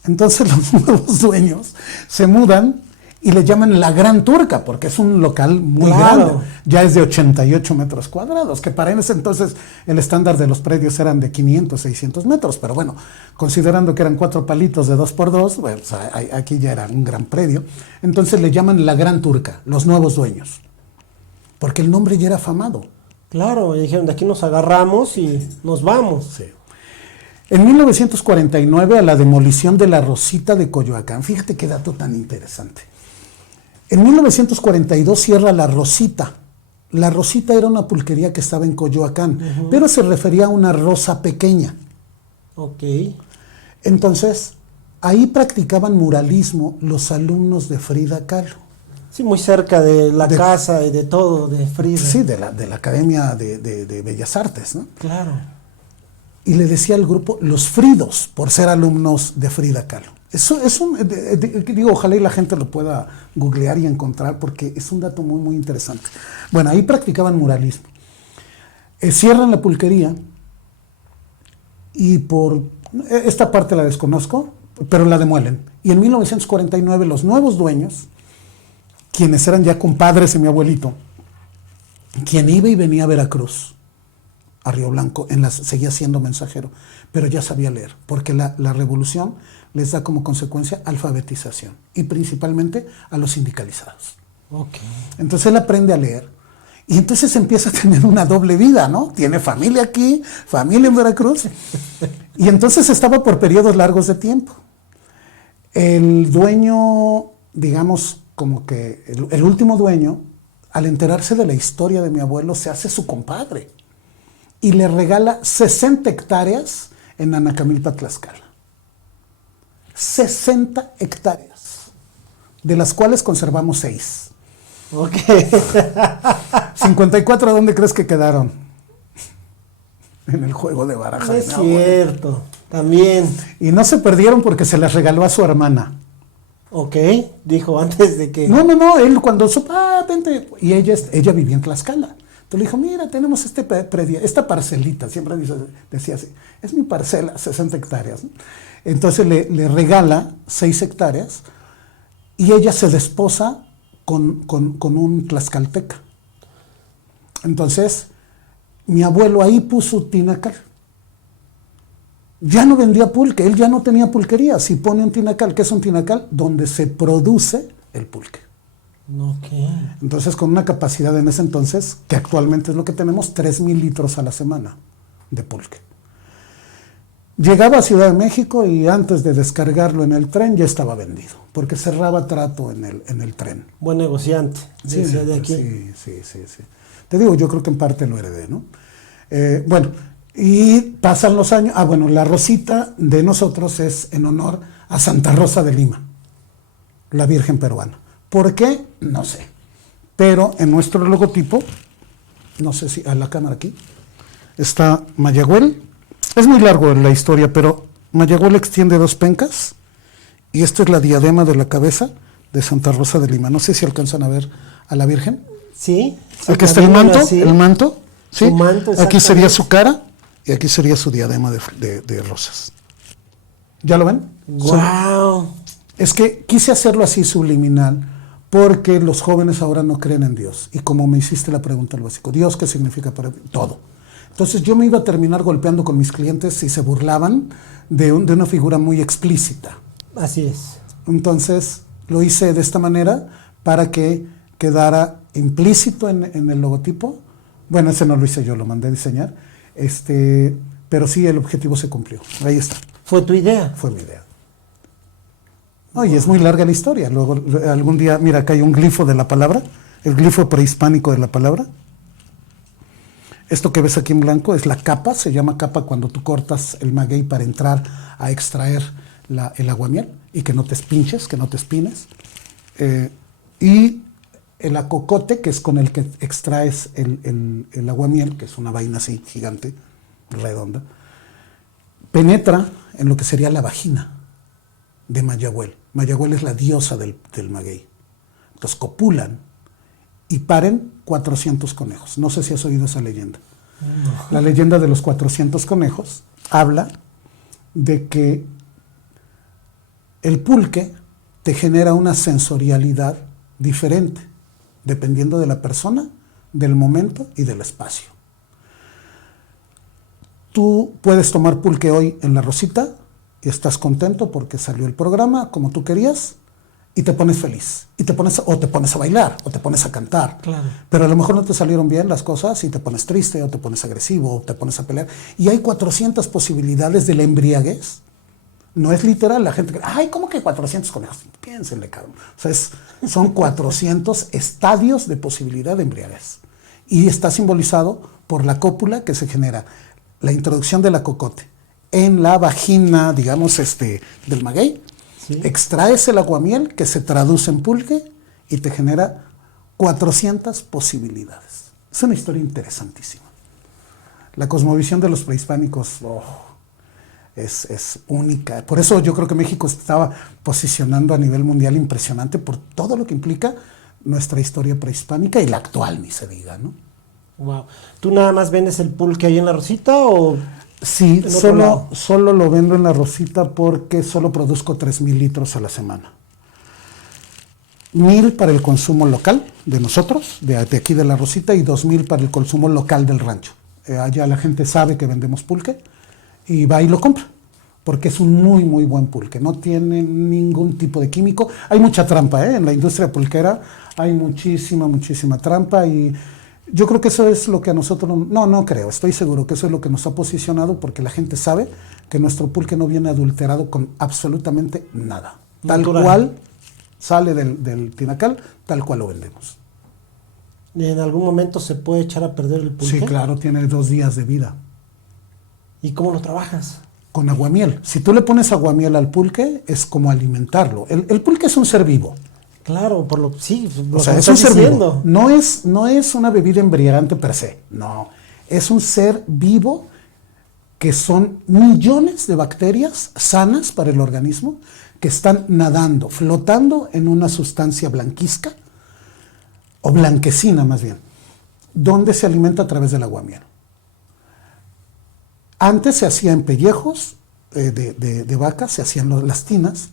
Entonces los nuevos dueños se mudan y le llaman la Gran Turca porque es un local muy grande. Ya es de 88 metros cuadrados, que para ese entonces el estándar de los predios eran de 500, 600 metros. Pero bueno, considerando que eran 4 palitos de 2x2, bueno, pues aquí ya era un gran predio. Entonces le llaman la Gran Turca, los nuevos dueños, porque el nombre ya era afamado. Claro, y dijeron, de aquí nos agarramos y nos vamos. Sí. En 1949, a la demolición de la Rosita de Coyoacán, fíjate qué dato tan interesante. En 1942 cierra la Rosita. La Rosita era una pulquería que estaba en Coyoacán, pero se refería a una rosa pequeña. Ok. Entonces, ahí practicaban muralismo los alumnos de Frida Kahlo. Sí, muy cerca de la casa y de todo, de Frida. Sí, de la Academia de Bellas Artes, ¿no? Claro. Y le decía al grupo los Fridos, por ser alumnos de Frida Kahlo. Eso es digo, ojalá y la gente lo pueda googlear y encontrar, porque es un dato muy, muy interesante. Bueno, ahí practicaban muralismo. Cierran la pulquería y esta parte la desconozco, pero la demuelen. Y en 1949 los nuevos dueños, quienes eran ya compadres de mi abuelito, quien iba y venía a Veracruz, a Río Blanco, seguía siendo mensajero, pero ya sabía leer, porque la revolución les da como consecuencia alfabetización, y principalmente a los sindicalizados. Okay. Entonces él aprende a leer, y entonces empieza a tener una doble vida, ¿no? Tiene familia aquí, familia en Veracruz, y entonces estaba por periodos largos de tiempo. El dueño, digamos, como que el último dueño, al enterarse de la historia de mi abuelo, se hace su compadre y le regala 60 hectáreas en Anacamilpa, Tlaxcala. 60 hectáreas, de las cuales conservamos 6. Ok. 54, ¿dónde crees que quedaron? En el juego de baraja. No de es mi abuela. cierto. También. Y no se perdieron porque se las regaló a su hermana. Ok. Dijo antes de que. No, él cuando supo, vente. Y ella vivía en Tlaxcala. Entonces le dijo, mira, tenemos esta parcelita, siempre decía así, es mi parcela, 60 hectáreas. ¿No? Entonces le regala 6 hectáreas y ella se desposa con un tlaxcalteca. Entonces, mi abuelo ahí puso tinacal. Ya no vendía pulque, él ya no tenía pulquería. Si pone un tinacal, ¿qué es un tinacal? Donde se produce el pulque. Ok. Entonces, con una capacidad en ese entonces, que actualmente es lo que tenemos, 3,000 litros a la semana de pulque. Llegaba a Ciudad de México y antes de descargarlo en el tren ya estaba vendido, porque cerraba trato en el tren. Buen negociante. Sí, Decía de aquí. sí. Te digo, yo creo que en parte lo heredé, ¿no? Bueno, y pasan los años. Bueno, la rosita de nosotros es en honor a Santa Rosa de Lima, la Virgen peruana. ¿Por qué? No sé. Pero en nuestro logotipo, no sé si a la cámara aquí, está Mayagüel. Es muy largo la historia, pero Mayagüel extiende 2 pencas y esta es la diadema de la cabeza de Santa Rosa de Lima. No sé si alcanzan a ver a la Virgen. Sí. Aquí está el manto, ¿sí? Su manto, aquí sería exactamente. su cara y aquí sería su diadema de rosas. ¿Ya lo ven? ¡Wow! Es que quise hacerlo así subliminal porque los jóvenes ahora no creen en Dios. Y como me hiciste la pregunta al básico, ¿Dios qué significa para ti? Todo. Entonces yo me iba a terminar golpeando con mis clientes si se burlaban de una figura muy explícita. Así es. Entonces lo hice de esta manera para que quedara implícito en el logotipo. Bueno, ese no lo hice yo, lo mandé a diseñar. Pero sí, el objetivo se cumplió. Ahí está. ¿Fue tu idea? Fue mi idea. Oye, es muy larga la historia. Luego, algún día, mira, acá hay un glifo de la palabra, el glifo prehispánico de la palabra. Esto que ves aquí en blanco es la capa, se llama capa cuando tú cortas el maguey para entrar a extraer el aguamiel y que no te espinches, que no te espines. Y el acocote, que es con el que extraes el aguamiel, que es una vaina así gigante, redonda, penetra en lo que sería la vagina de Mayagüel. Mayagüel es la diosa del maguey. Entonces copulan y paren 400 conejos. No sé si has oído esa leyenda. No. La leyenda de los 400 conejos habla de que el pulque te genera una sensorialidad diferente, dependiendo de la persona, del momento y del espacio. Tú puedes tomar pulque hoy en la Rosita y estás contento porque salió el programa como tú querías y te pones feliz. Y te pones a bailar o te pones a cantar. Claro. Pero a lo mejor no te salieron bien las cosas y te pones triste o te pones agresivo o te pones a pelear. Y hay 400 posibilidades de la embriaguez. No es literal, la gente cree, ay, ¿cómo que 400 conejos? Piénsenle, cabrón. O sea, son 400 estadios de posibilidad de embriaguez. Y está simbolizado por la cópula que se genera, la introducción de la cocote en la vagina, digamos, del maguey. ¿Sí? Extraes el aguamiel que se traduce en pulque y te genera 400 posibilidades. Es una historia interesantísima. La cosmovisión de los prehispánicos es única. Por eso yo creo que México estaba posicionando a nivel mundial impresionante por todo lo que implica nuestra historia prehispánica y la actual, ni se diga, ¿no? Wow. ¿Tú nada más vendes el pulque ahí en la Rosita o...? Sí, solo lo vendo en la Rosita porque solo produzco 3,000 litros a la semana. 1,000 para el consumo local de nosotros, de aquí de la Rosita, y 2,000 para el consumo local del rancho. Allá la gente sabe que vendemos pulque y va y lo compra, porque es un muy, muy buen pulque. No tiene ningún tipo de químico. Hay mucha trampa, en la industria pulquera hay muchísima trampa y... Yo creo que eso es lo que a nosotros, no creo, estoy seguro que eso es lo que nos ha posicionado porque la gente sabe que nuestro pulque no viene adulterado con absolutamente nada. Tal cual sale del tinacal, tal cual lo vendemos. ¿Y en algún momento se puede echar a perder el pulque? Sí, claro, tiene 2 días de vida. ¿Y cómo lo trabajas? Con aguamiel. Si tú le pones aguamiel al pulque, es como alimentarlo. El pulque es un ser vivo. Claro, sí, lo O sea, que es un estás ser diciendo. vivo. No es una bebida embriagante per se. No. Es un ser vivo que son millones de bacterias sanas para el organismo que están nadando, flotando en una sustancia blanquizca o blanquecina más bien, donde se alimenta a través del aguamiel. Antes se hacía en pellejos de vaca, se hacían las tinas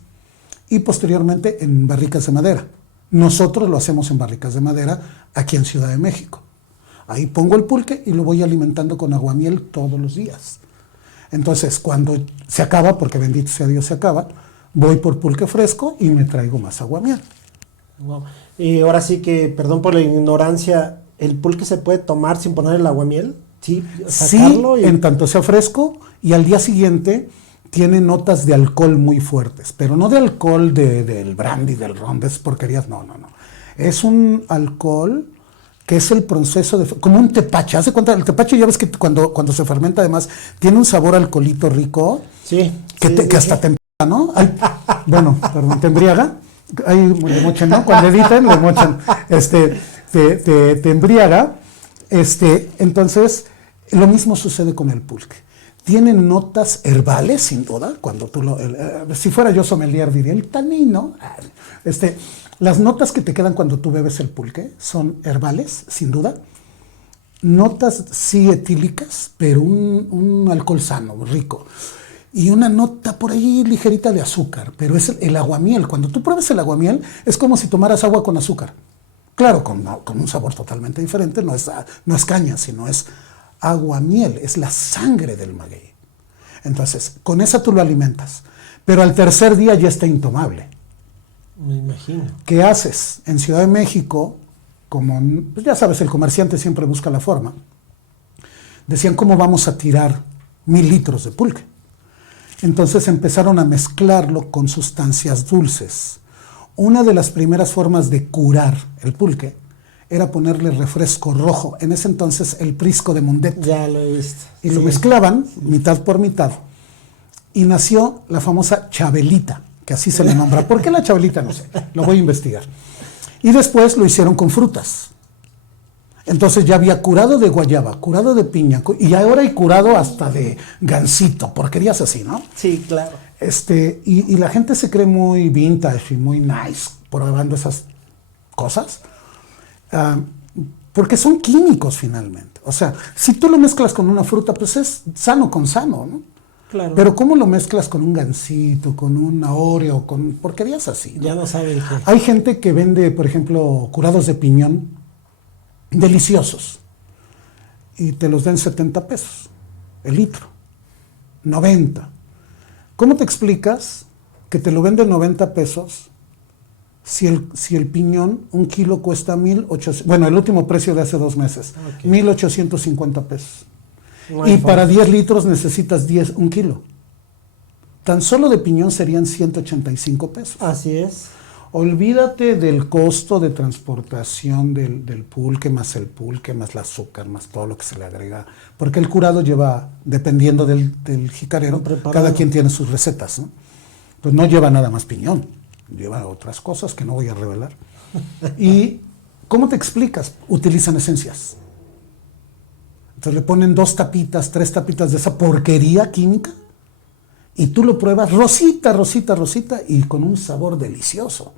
y posteriormente en barricas de madera. Nosotros lo hacemos en barricas de madera aquí en Ciudad de México. Ahí pongo el pulque y lo voy alimentando con aguamiel todos los días. Entonces, cuando se acaba, porque bendito sea Dios se acaba, voy por pulque fresco y me traigo más aguamiel. Wow. Y ahora sí que, perdón por la ignorancia, ¿el pulque se puede tomar sin poner el aguamiel? Sí, sacarlo Sí, y... en tanto sea fresco y al día siguiente tiene notas de alcohol muy fuertes, pero no de alcohol del brandy, del ron, de esas porquerías, no. Es un alcohol que es el proceso de, como un tepache. ¿Hace cuenta? El tepache ya ves que cuando se fermenta además tiene un sabor a alcoholito rico, Sí. que hasta te embriaga, ¿no? Ay, bueno, perdón, te embriaga. Ahí le mochan, ¿no? Cuando editan le mochan. Te embriaga. Entonces, lo mismo sucede con el pulque. Tiene notas herbales, sin duda. Cuando tú si fuera yo sommelier, diría el tanino. Las notas que te quedan cuando tú bebes el pulque son herbales, sin duda. Notas sí etílicas, pero un alcohol sano, rico. Y una nota por ahí ligerita de azúcar, pero es el aguamiel. Cuando tú pruebas el aguamiel, es como si tomaras agua con azúcar. Claro, con un sabor totalmente diferente, no es caña, sino es aguamiel, es la sangre del maguey. Entonces, con esa tú lo alimentas, pero al tercer día ya está intomable. Me imagino. ¿Qué haces? En Ciudad de México, como pues ya sabes, el comerciante siempre busca la forma, decían, ¿cómo vamos a tirar 1000 litros de pulque? Entonces empezaron a mezclarlo con sustancias dulces. Una de las primeras formas de curar el pulque era ponerle refresco rojo, en ese entonces el Prisco de Mundet. Ya lo he visto. Y lo mezclaban mitad por mitad. Y nació la famosa Chabelita, que así se le nombra. ¿Por qué la Chabelita? No sé, lo voy a investigar. Y después lo hicieron con frutas. Entonces ya había curado de guayaba, curado de piña, y ahora hay curado hasta de gansito, porquerías así, ¿no? Sí, claro. Y la gente se cree muy vintage y muy nice probando esas cosas, porque son químicos finalmente. O sea, si tú lo mezclas con una fruta, pues es sano con sano, ¿no? Claro. Pero ¿cómo lo mezclas con un gansito, con una Oreo, con porquerías así, ¿no? Ya no saben qué. Hay gente que vende, por ejemplo, curados de piñón, deliciosos, y te los den 70 pesos el litro, 90. ¿Cómo te explicas que te lo venden 90 pesos si el piñón, un kilo cuesta 1,800, bueno, el último precio de hace 2 meses, Okay. 1,850 pesos? No hay Y para forma. 10 litros necesitas un kilo. Tan solo de piñón serían 185 pesos. Así es. Olvídate del costo de transportación del pulque, más el azúcar, más todo lo que se le agrega. Porque el curado lleva, dependiendo del jicarero, Preparado. cada quien tiene sus recetas, ¿no? Pues no lleva nada más piñón, lleva otras cosas que no voy a revelar. ¿Y cómo te explicas? Utilizan esencias. Entonces le ponen 2 tapitas, 3 tapitas de esa porquería química y tú lo pruebas rosita, y con un sabor delicioso,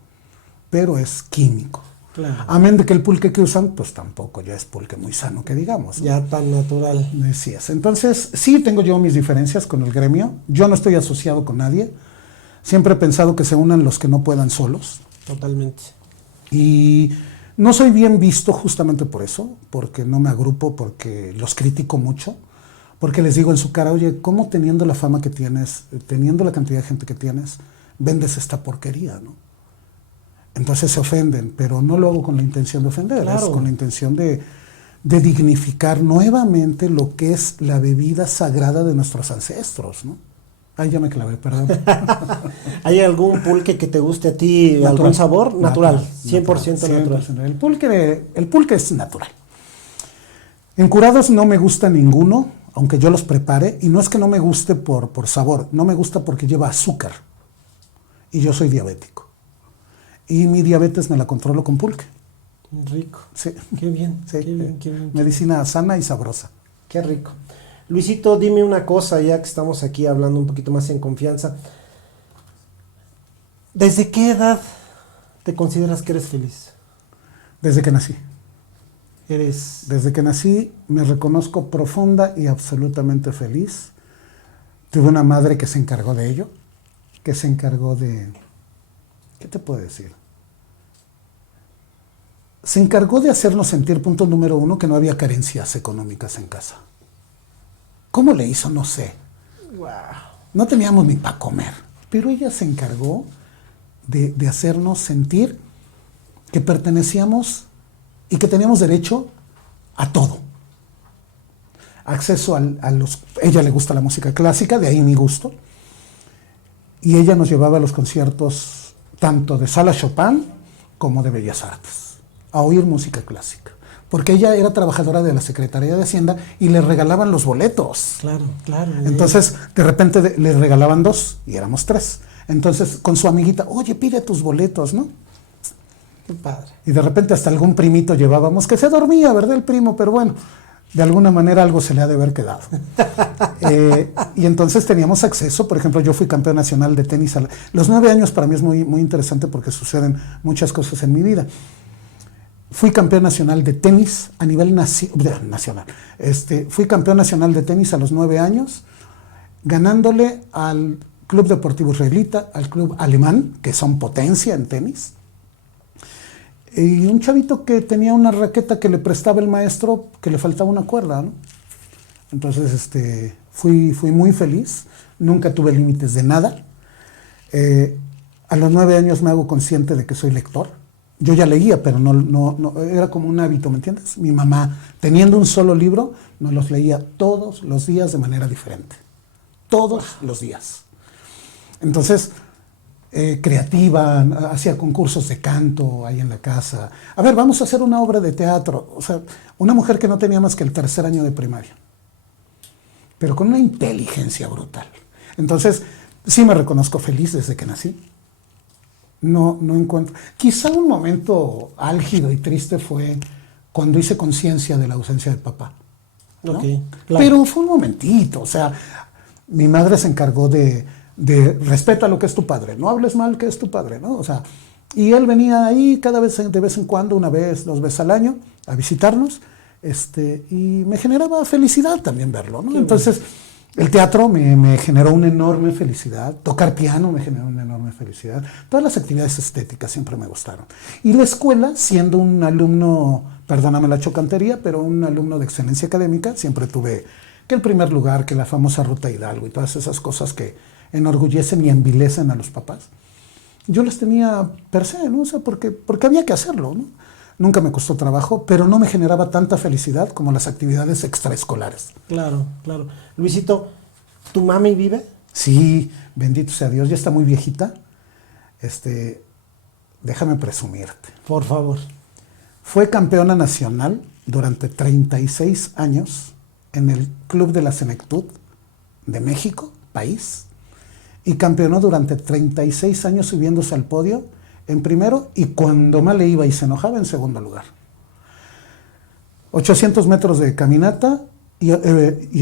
pero es químico. Claro. Amén de que el pulque que usan, pues tampoco ya es pulque muy sano, que digamos, ¿no? Ya tan natural. Así es. Entonces, sí tengo yo mis diferencias con el gremio. Yo no estoy asociado con nadie. Siempre he pensado que se unan los que no puedan solos. Totalmente. Y no soy bien visto justamente por eso, porque no me agrupo, porque los critico mucho, porque les digo en su cara, oye, ¿cómo teniendo la fama que tienes, teniendo la cantidad de gente que tienes, vendes esta porquería, ¿no? Entonces se ofenden, pero no lo hago con la intención de ofender, Claro. es con la intención de dignificar nuevamente lo que es la bebida sagrada de nuestros ancestros, ¿no? Ay, ya me clavé, perdón. ¿Hay algún pulque que te guste a ti, Natural. algún sabor? Natural, 100% natural. 100%. El pulque es natural. En curados no me gusta ninguno, aunque yo los prepare, y no es que no me guste por sabor, no me gusta porque lleva azúcar, y yo soy diabético. Y mi diabetes me la controlo con pulque. Rico. Sí. Qué bien, Sí. qué bien, qué bien. Medicina sana y sabrosa. Qué rico. Luisito, dime una cosa, ya que estamos aquí hablando un poquito más en confianza. ¿Desde qué edad te consideras que eres feliz? Desde que nací. Eres... Desde que nací me reconozco profunda y absolutamente feliz. Tuve una madre que se encargó de ello, que se encargó de... ¿Qué te puedo decir? Se encargó de hacernos sentir, punto número uno, que no había carencias económicas en casa. ¿Cómo le hizo? No sé. Wow. No teníamos ni para comer, pero ella se encargó de hacernos sentir que pertenecíamos y que teníamos derecho a todo. Acceso a los... Ella le gusta la música clásica, de ahí mi gusto. Y ella nos llevaba a los conciertos tanto de Sala Chopin como de Bellas Artes, a oír música clásica. Porque ella era trabajadora de la Secretaría de Hacienda y le regalaban los boletos. Claro, claro. Entonces, de repente le regalaban 2 y éramos 3. Entonces, con su amiguita, oye, pide tus boletos, ¿no? Qué padre. Y de repente hasta algún primito llevábamos, que se dormía, ¿verdad? El primo, pero bueno, de alguna manera algo se le ha de haber quedado. Y entonces teníamos acceso, por ejemplo, yo fui campeón nacional de tenis. Los 9 años para mí es muy, muy interesante porque suceden muchas cosas en mi vida. Fui campeón nacional de tenis a nivel nacional. Fui campeón nacional de tenis a los 9 años, ganándole al Club Deportivo Israelita, al Club Alemán, que son potencia en tenis. Y un chavito que tenía una raqueta que le prestaba el maestro, que le faltaba una cuerda, ¿no? Entonces, fui muy feliz, nunca tuve límites de nada. A los 9 años me hago consciente de que soy lector. Yo ya leía, pero no era como un hábito, ¿me entiendes? Mi mamá, teniendo un solo libro, nos los leía todos los días de manera diferente. Todos los días. Entonces, creativa, hacía concursos de canto ahí en la casa. A ver, vamos a hacer una obra de teatro. O sea, una mujer que no tenía más que el 3er año de primaria, pero con una inteligencia brutal. Entonces, sí me reconozco feliz desde que nací. No encuentro. Quizá un momento álgido y triste fue cuando hice conciencia de la ausencia del papá, ¿no? Okay, claro. Pero fue un momentito, o sea, mi madre se encargó de respeta lo que es tu padre, no hables mal que es tu padre, ¿no? O sea, y él venía ahí cada vez, de vez en cuando, 1 vez, 2 veces al año, a visitarnos, y me generaba felicidad también verlo, ¿no? Entonces, el teatro me generó una enorme felicidad, tocar piano me generó una enorme felicidad, todas las actividades estéticas siempre me gustaron. Y la escuela, siendo un alumno, perdóname la chocantería, pero un alumno de excelencia académica, siempre tuve que el primer lugar, que la famosa Ruta Hidalgo y todas esas cosas que enorgullecen y envilecen a los papás. Yo las tenía per se, ¿no? O sea, porque había que hacerlo, ¿no? Nunca me costó trabajo, pero no me generaba tanta felicidad como las actividades extraescolares. Claro, claro. Luisito, ¿tu mami vive? Sí, bendito sea Dios, ya está muy viejita. Déjame presumirte. Por favor. Fue campeona nacional durante 36 años en el Club de la Senectud de México, país, y campeonó durante 36 años subiéndose al podio en primero y cuando mal le iba y se enojaba en segundo lugar. 800 metros de caminata y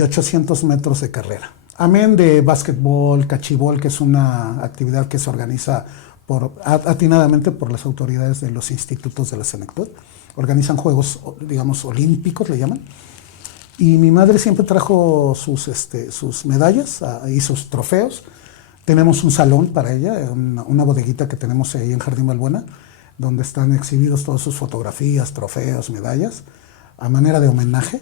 800 metros de carrera. Amén de básquetbol, cachibol, que es una actividad que se organiza atinadamente por las autoridades de los institutos de la Senectud. Organizan juegos, digamos, olímpicos, le llaman. Y mi madre siempre trajo sus medallas y sus trofeos. Tenemos un salón para ella, una bodeguita que tenemos ahí en Jardín Balbuena, donde están exhibidos todas sus fotografías, trofeos, medallas, a manera de homenaje.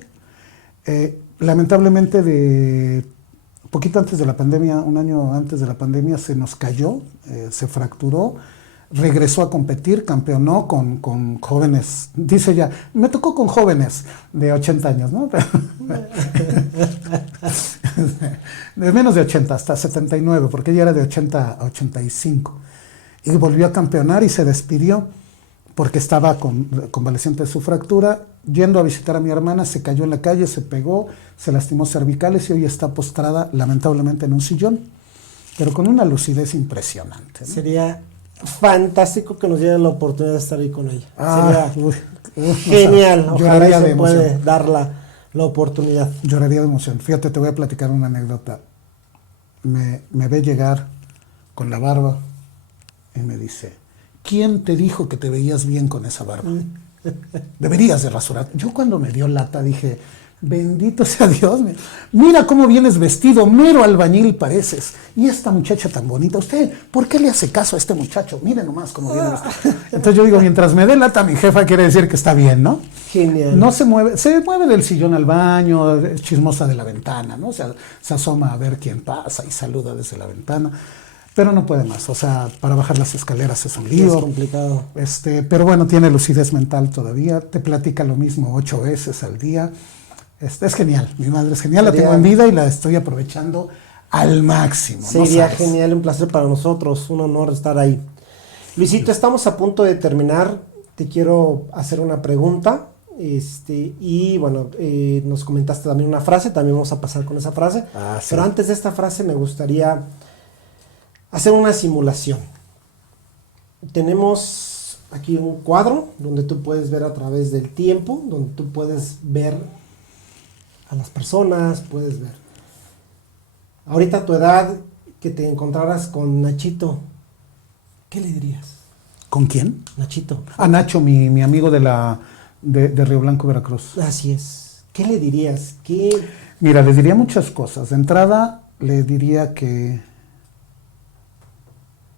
Lamentablemente, poquito antes de la pandemia, 1 año antes de la pandemia, se nos cayó, se fracturó, regresó a competir, campeonó con jóvenes, dice ella, me tocó con jóvenes de 80 años, ¿no? De menos de 80, hasta 79, porque ella era de 80 a 85. Y volvió a campeonar y se despidió porque estaba convaleciente de su fractura. Yendo a visitar a mi hermana, se cayó en la calle, se pegó, se lastimó cervicales y hoy está postrada lamentablemente en un sillón, pero con una lucidez impresionante, ¿no? Sería fantástico que nos dieran la oportunidad de estar ahí con ella. Ah, Sería uy, genial. o sea, Ojalá lloraría y de se puede emoción. dar la oportunidad. Lloraría de emoción. Fíjate, te voy a platicar una anécdota. Me ve llegar con la barba y me dice, ¿quién te dijo que te veías bien con esa barba? Deberías de rasurar. Yo cuando me dio lata dije, bendito sea Dios, mira cómo vienes vestido, mero albañil pareces. Y esta muchacha tan bonita, ¿usted por qué le hace caso a este muchacho? Mire nomás cómo viene vestido. Entonces yo digo, mientras me dé lata mi jefa quiere decir que está bien, ¿no? Genial. No se mueve del sillón al baño, es chismosa de la ventana, ¿no? O sea, se asoma a ver quién pasa y saluda desde la ventana. Pero no puede más, o sea, para bajar las escaleras es un lío. Es complicado. Pero bueno, tiene lucidez mental todavía, te platica lo mismo 8 veces al día. Es genial, mi madre es genial, la tengo en vida y la estoy aprovechando al máximo. Sería ¿no sabes? genial, un placer para nosotros, un honor estar ahí. Luisito, estamos a punto de terminar. Te quiero hacer una pregunta. Y bueno, nos comentaste también una frase, también vamos a pasar con esa frase. Ah, sí. Pero antes de esta frase me gustaría hacer una simulación. Tenemos aquí un cuadro donde tú puedes ver a través del tiempo, donde tú puedes ver a las personas, puedes ver. Ahorita a tu edad, que te encontraras con Nachito, ¿qué le dirías? ¿Con quién? Nachito. A Nacho, mi amigo de Río Blanco, Veracruz. Así es. ¿Qué le dirías? ¿Qué? Mira, le diría muchas cosas. De entrada, le diría que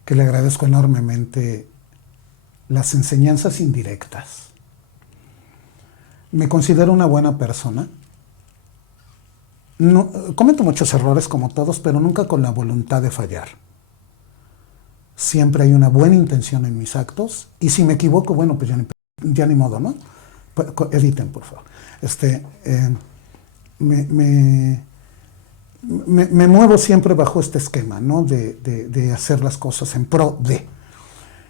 le agradezco enormemente las enseñanzas indirectas. Me considero una buena persona. No, cometo muchos errores como todos, pero nunca con la voluntad de fallar. Siempre hay una buena intención en mis actos y si me equivoco, bueno, pues ya ni modo, ¿no? Editen, por favor. Me muevo siempre bajo este esquema, ¿no? De hacer las cosas en pro de.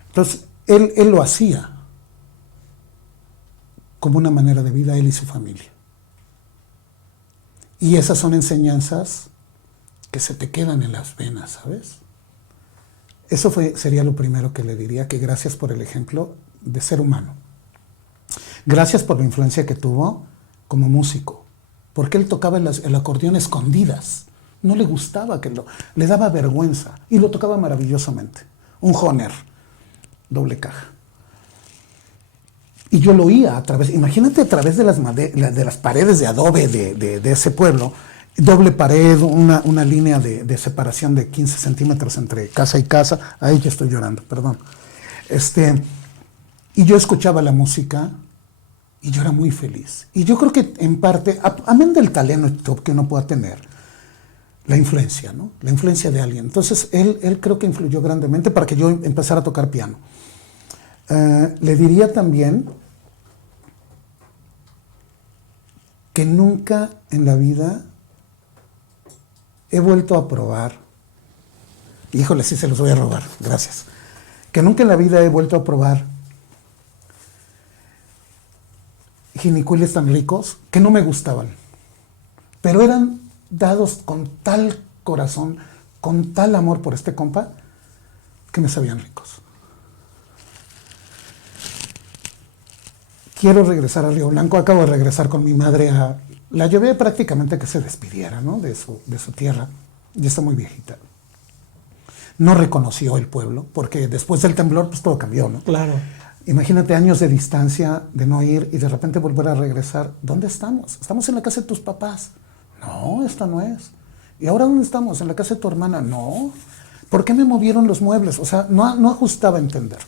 Entonces, él lo hacía como una manera de vida, él y su familia. Y esas son enseñanzas que se te quedan en las venas, ¿sabes? Eso sería lo primero que le diría, que gracias por el ejemplo de ser humano. Gracias por la influencia que tuvo como músico, porque él tocaba el acordeón a escondidas. No le gustaba le daba vergüenza y lo tocaba maravillosamente. Un Hohner, doble caja. Y yo lo oía imagínate a través de las paredes de adobe de ese pueblo, doble pared, una línea de separación de 15 centímetros entre casa y casa. Ahí ya estoy llorando, perdón. Y yo escuchaba la música y yo era muy feliz. Y yo creo que en parte, amén del talento que uno pueda tener, la influencia, ¿no? La influencia de alguien. Entonces, él creo que influyó grandemente para que yo empezara a tocar piano. Le diría también que nunca en la vida he vuelto a probar, híjole, sí se los voy a robar, gracias, que nunca en la vida he vuelto a probar jinicuiles tan ricos que no me gustaban, pero eran dados con tal corazón, con tal amor por este compa, que me sabían ricos. Quiero regresar a Río Blanco, acabo de regresar con mi madre la llevé prácticamente a que se despidiera, ¿no? de su tierra, ya está muy viejita. No reconoció el pueblo, porque después del temblor pues todo cambió, ¿no? Claro. Imagínate años de distancia, de no ir y de repente volver a regresar. ¿Dónde estamos? Estamos en la casa de tus papás. No, esta no es. ¿Y ahora dónde estamos? ¿En la casa de tu hermana? No. ¿Por qué me movieron los muebles? O sea, no ajustaba a entender.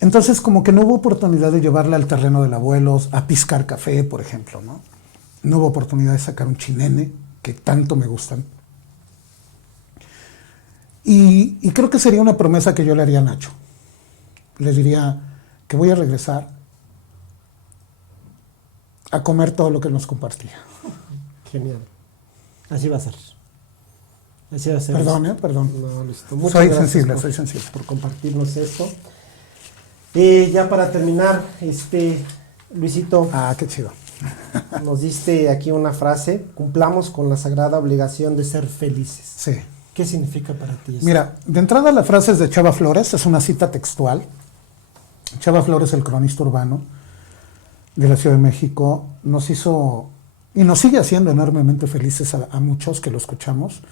Entonces, como que no hubo oportunidad de llevarla al terreno del abuelo, a piscar café, por ejemplo, ¿no? No hubo oportunidad de sacar un chinene, que tanto me gustan. Y creo que sería una promesa que yo le haría a Nacho. Le diría que voy a regresar a comer todo lo que nos compartía. Genial. Así va a ser. Así va a ser. Perdón, perdón. No, listo. Muchas Soy gracias sensible. por compartirnos esto. Ya para terminar, Luisito, Ah, qué chido. nos diste aquí una frase: cumplamos con la sagrada obligación de ser felices. Sí. ¿Qué significa para ti esto? Mira, de entrada la frase es de Chava Flores, es una cita textual. Chava Flores, el cronista urbano de la Ciudad de México, nos hizo y nos sigue haciendo enormemente felices a muchos que lo escuchamos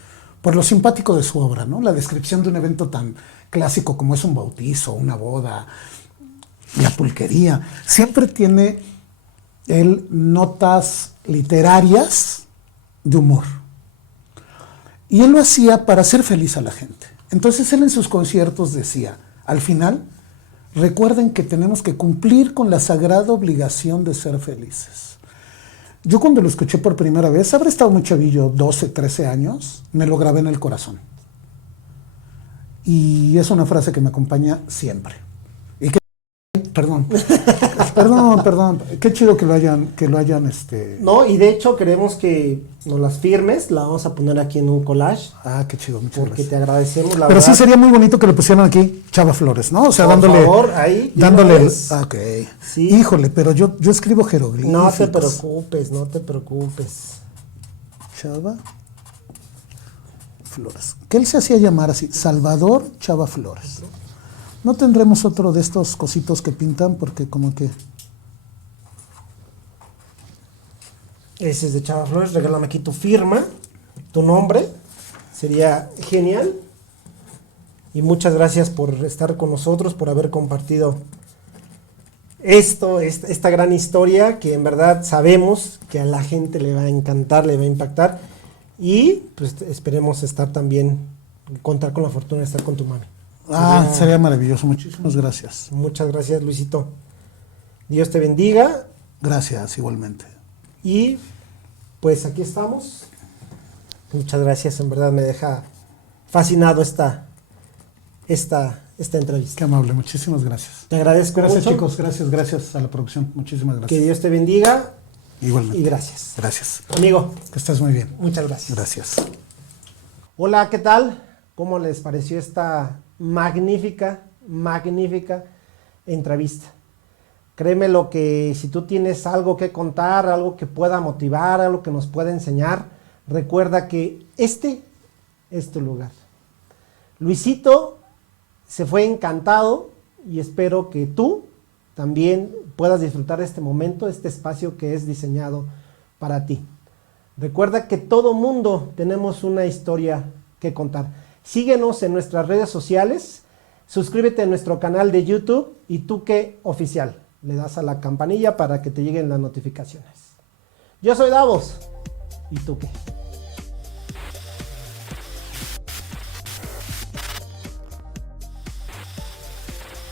por lo simpático de su obra, ¿no? La descripción de un evento tan clásico como es un bautizo, una boda, la pulquería. Siempre tiene él notas literarias de humor. Y él lo hacía para hacer feliz a la gente. Entonces él en sus conciertos decía, al final, recuerden que tenemos que cumplir con la sagrada obligación de ser felices. Yo cuando lo escuché por primera vez, habré estado muy chavillo, 12, 13 años, me lo grabé en el corazón. Y es una frase que me acompaña siempre. Y que, perdón, qué chido que lo hayan, No, y de hecho queremos que nos las firmes, la vamos a poner aquí en un collage. Ah, qué chido, muchas Porque gracias. te agradecemos, la Pero verdad. sí sería muy bonito que le pusieran aquí Chava Flores, ¿no? O sea, Por dándole... favor, ahí, dándole el, dígales. ok. Sí. Híjole, pero yo escribo jeroglíficos. No te preocupes, no te preocupes. Chava Flores. Que él se hacía llamar así, Salvador Chava Flores. No tendremos otro de estos cositos que pintan porque como que... Ese es de Chava Flores, regálame aquí tu firma, tu nombre, sería genial. Y muchas gracias por estar con nosotros, por haber compartido esta gran historia que en verdad sabemos que a la gente le va a encantar, le va a impactar. Y pues esperemos estar también, contar con la fortuna de estar con tu mami. Sería maravilloso. Muchísimas gracias. Muchas gracias, Luisito. Dios te bendiga. Gracias, igualmente. Y pues aquí estamos. Muchas gracias, en verdad me deja fascinado esta entrevista. Qué amable, muchísimas gracias. Te agradezco Gracias, mucho. chicos, gracias a la producción. Muchísimas Que gracias. Dios te bendiga Igualmente. y gracias. Gracias. Amigo, Que estés muy bien. muchas gracias. Gracias. Hola, ¿qué tal? ¿Cómo les pareció esta magnífica entrevista? Créeme lo que si tú tienes algo que contar, algo que pueda motivar, algo que nos pueda enseñar, recuerda que este es tu lugar. Luisito se fue encantado y espero que tú también puedas disfrutar de este momento, este espacio que es diseñado para ti. Recuerda que todo mundo tenemos una historia que contar. Síguenos en nuestras redes sociales, suscríbete a nuestro canal de YouTube y Tuque Oficial. Le das a la campanilla para que te lleguen las notificaciones. Yo soy Davos y Tuque.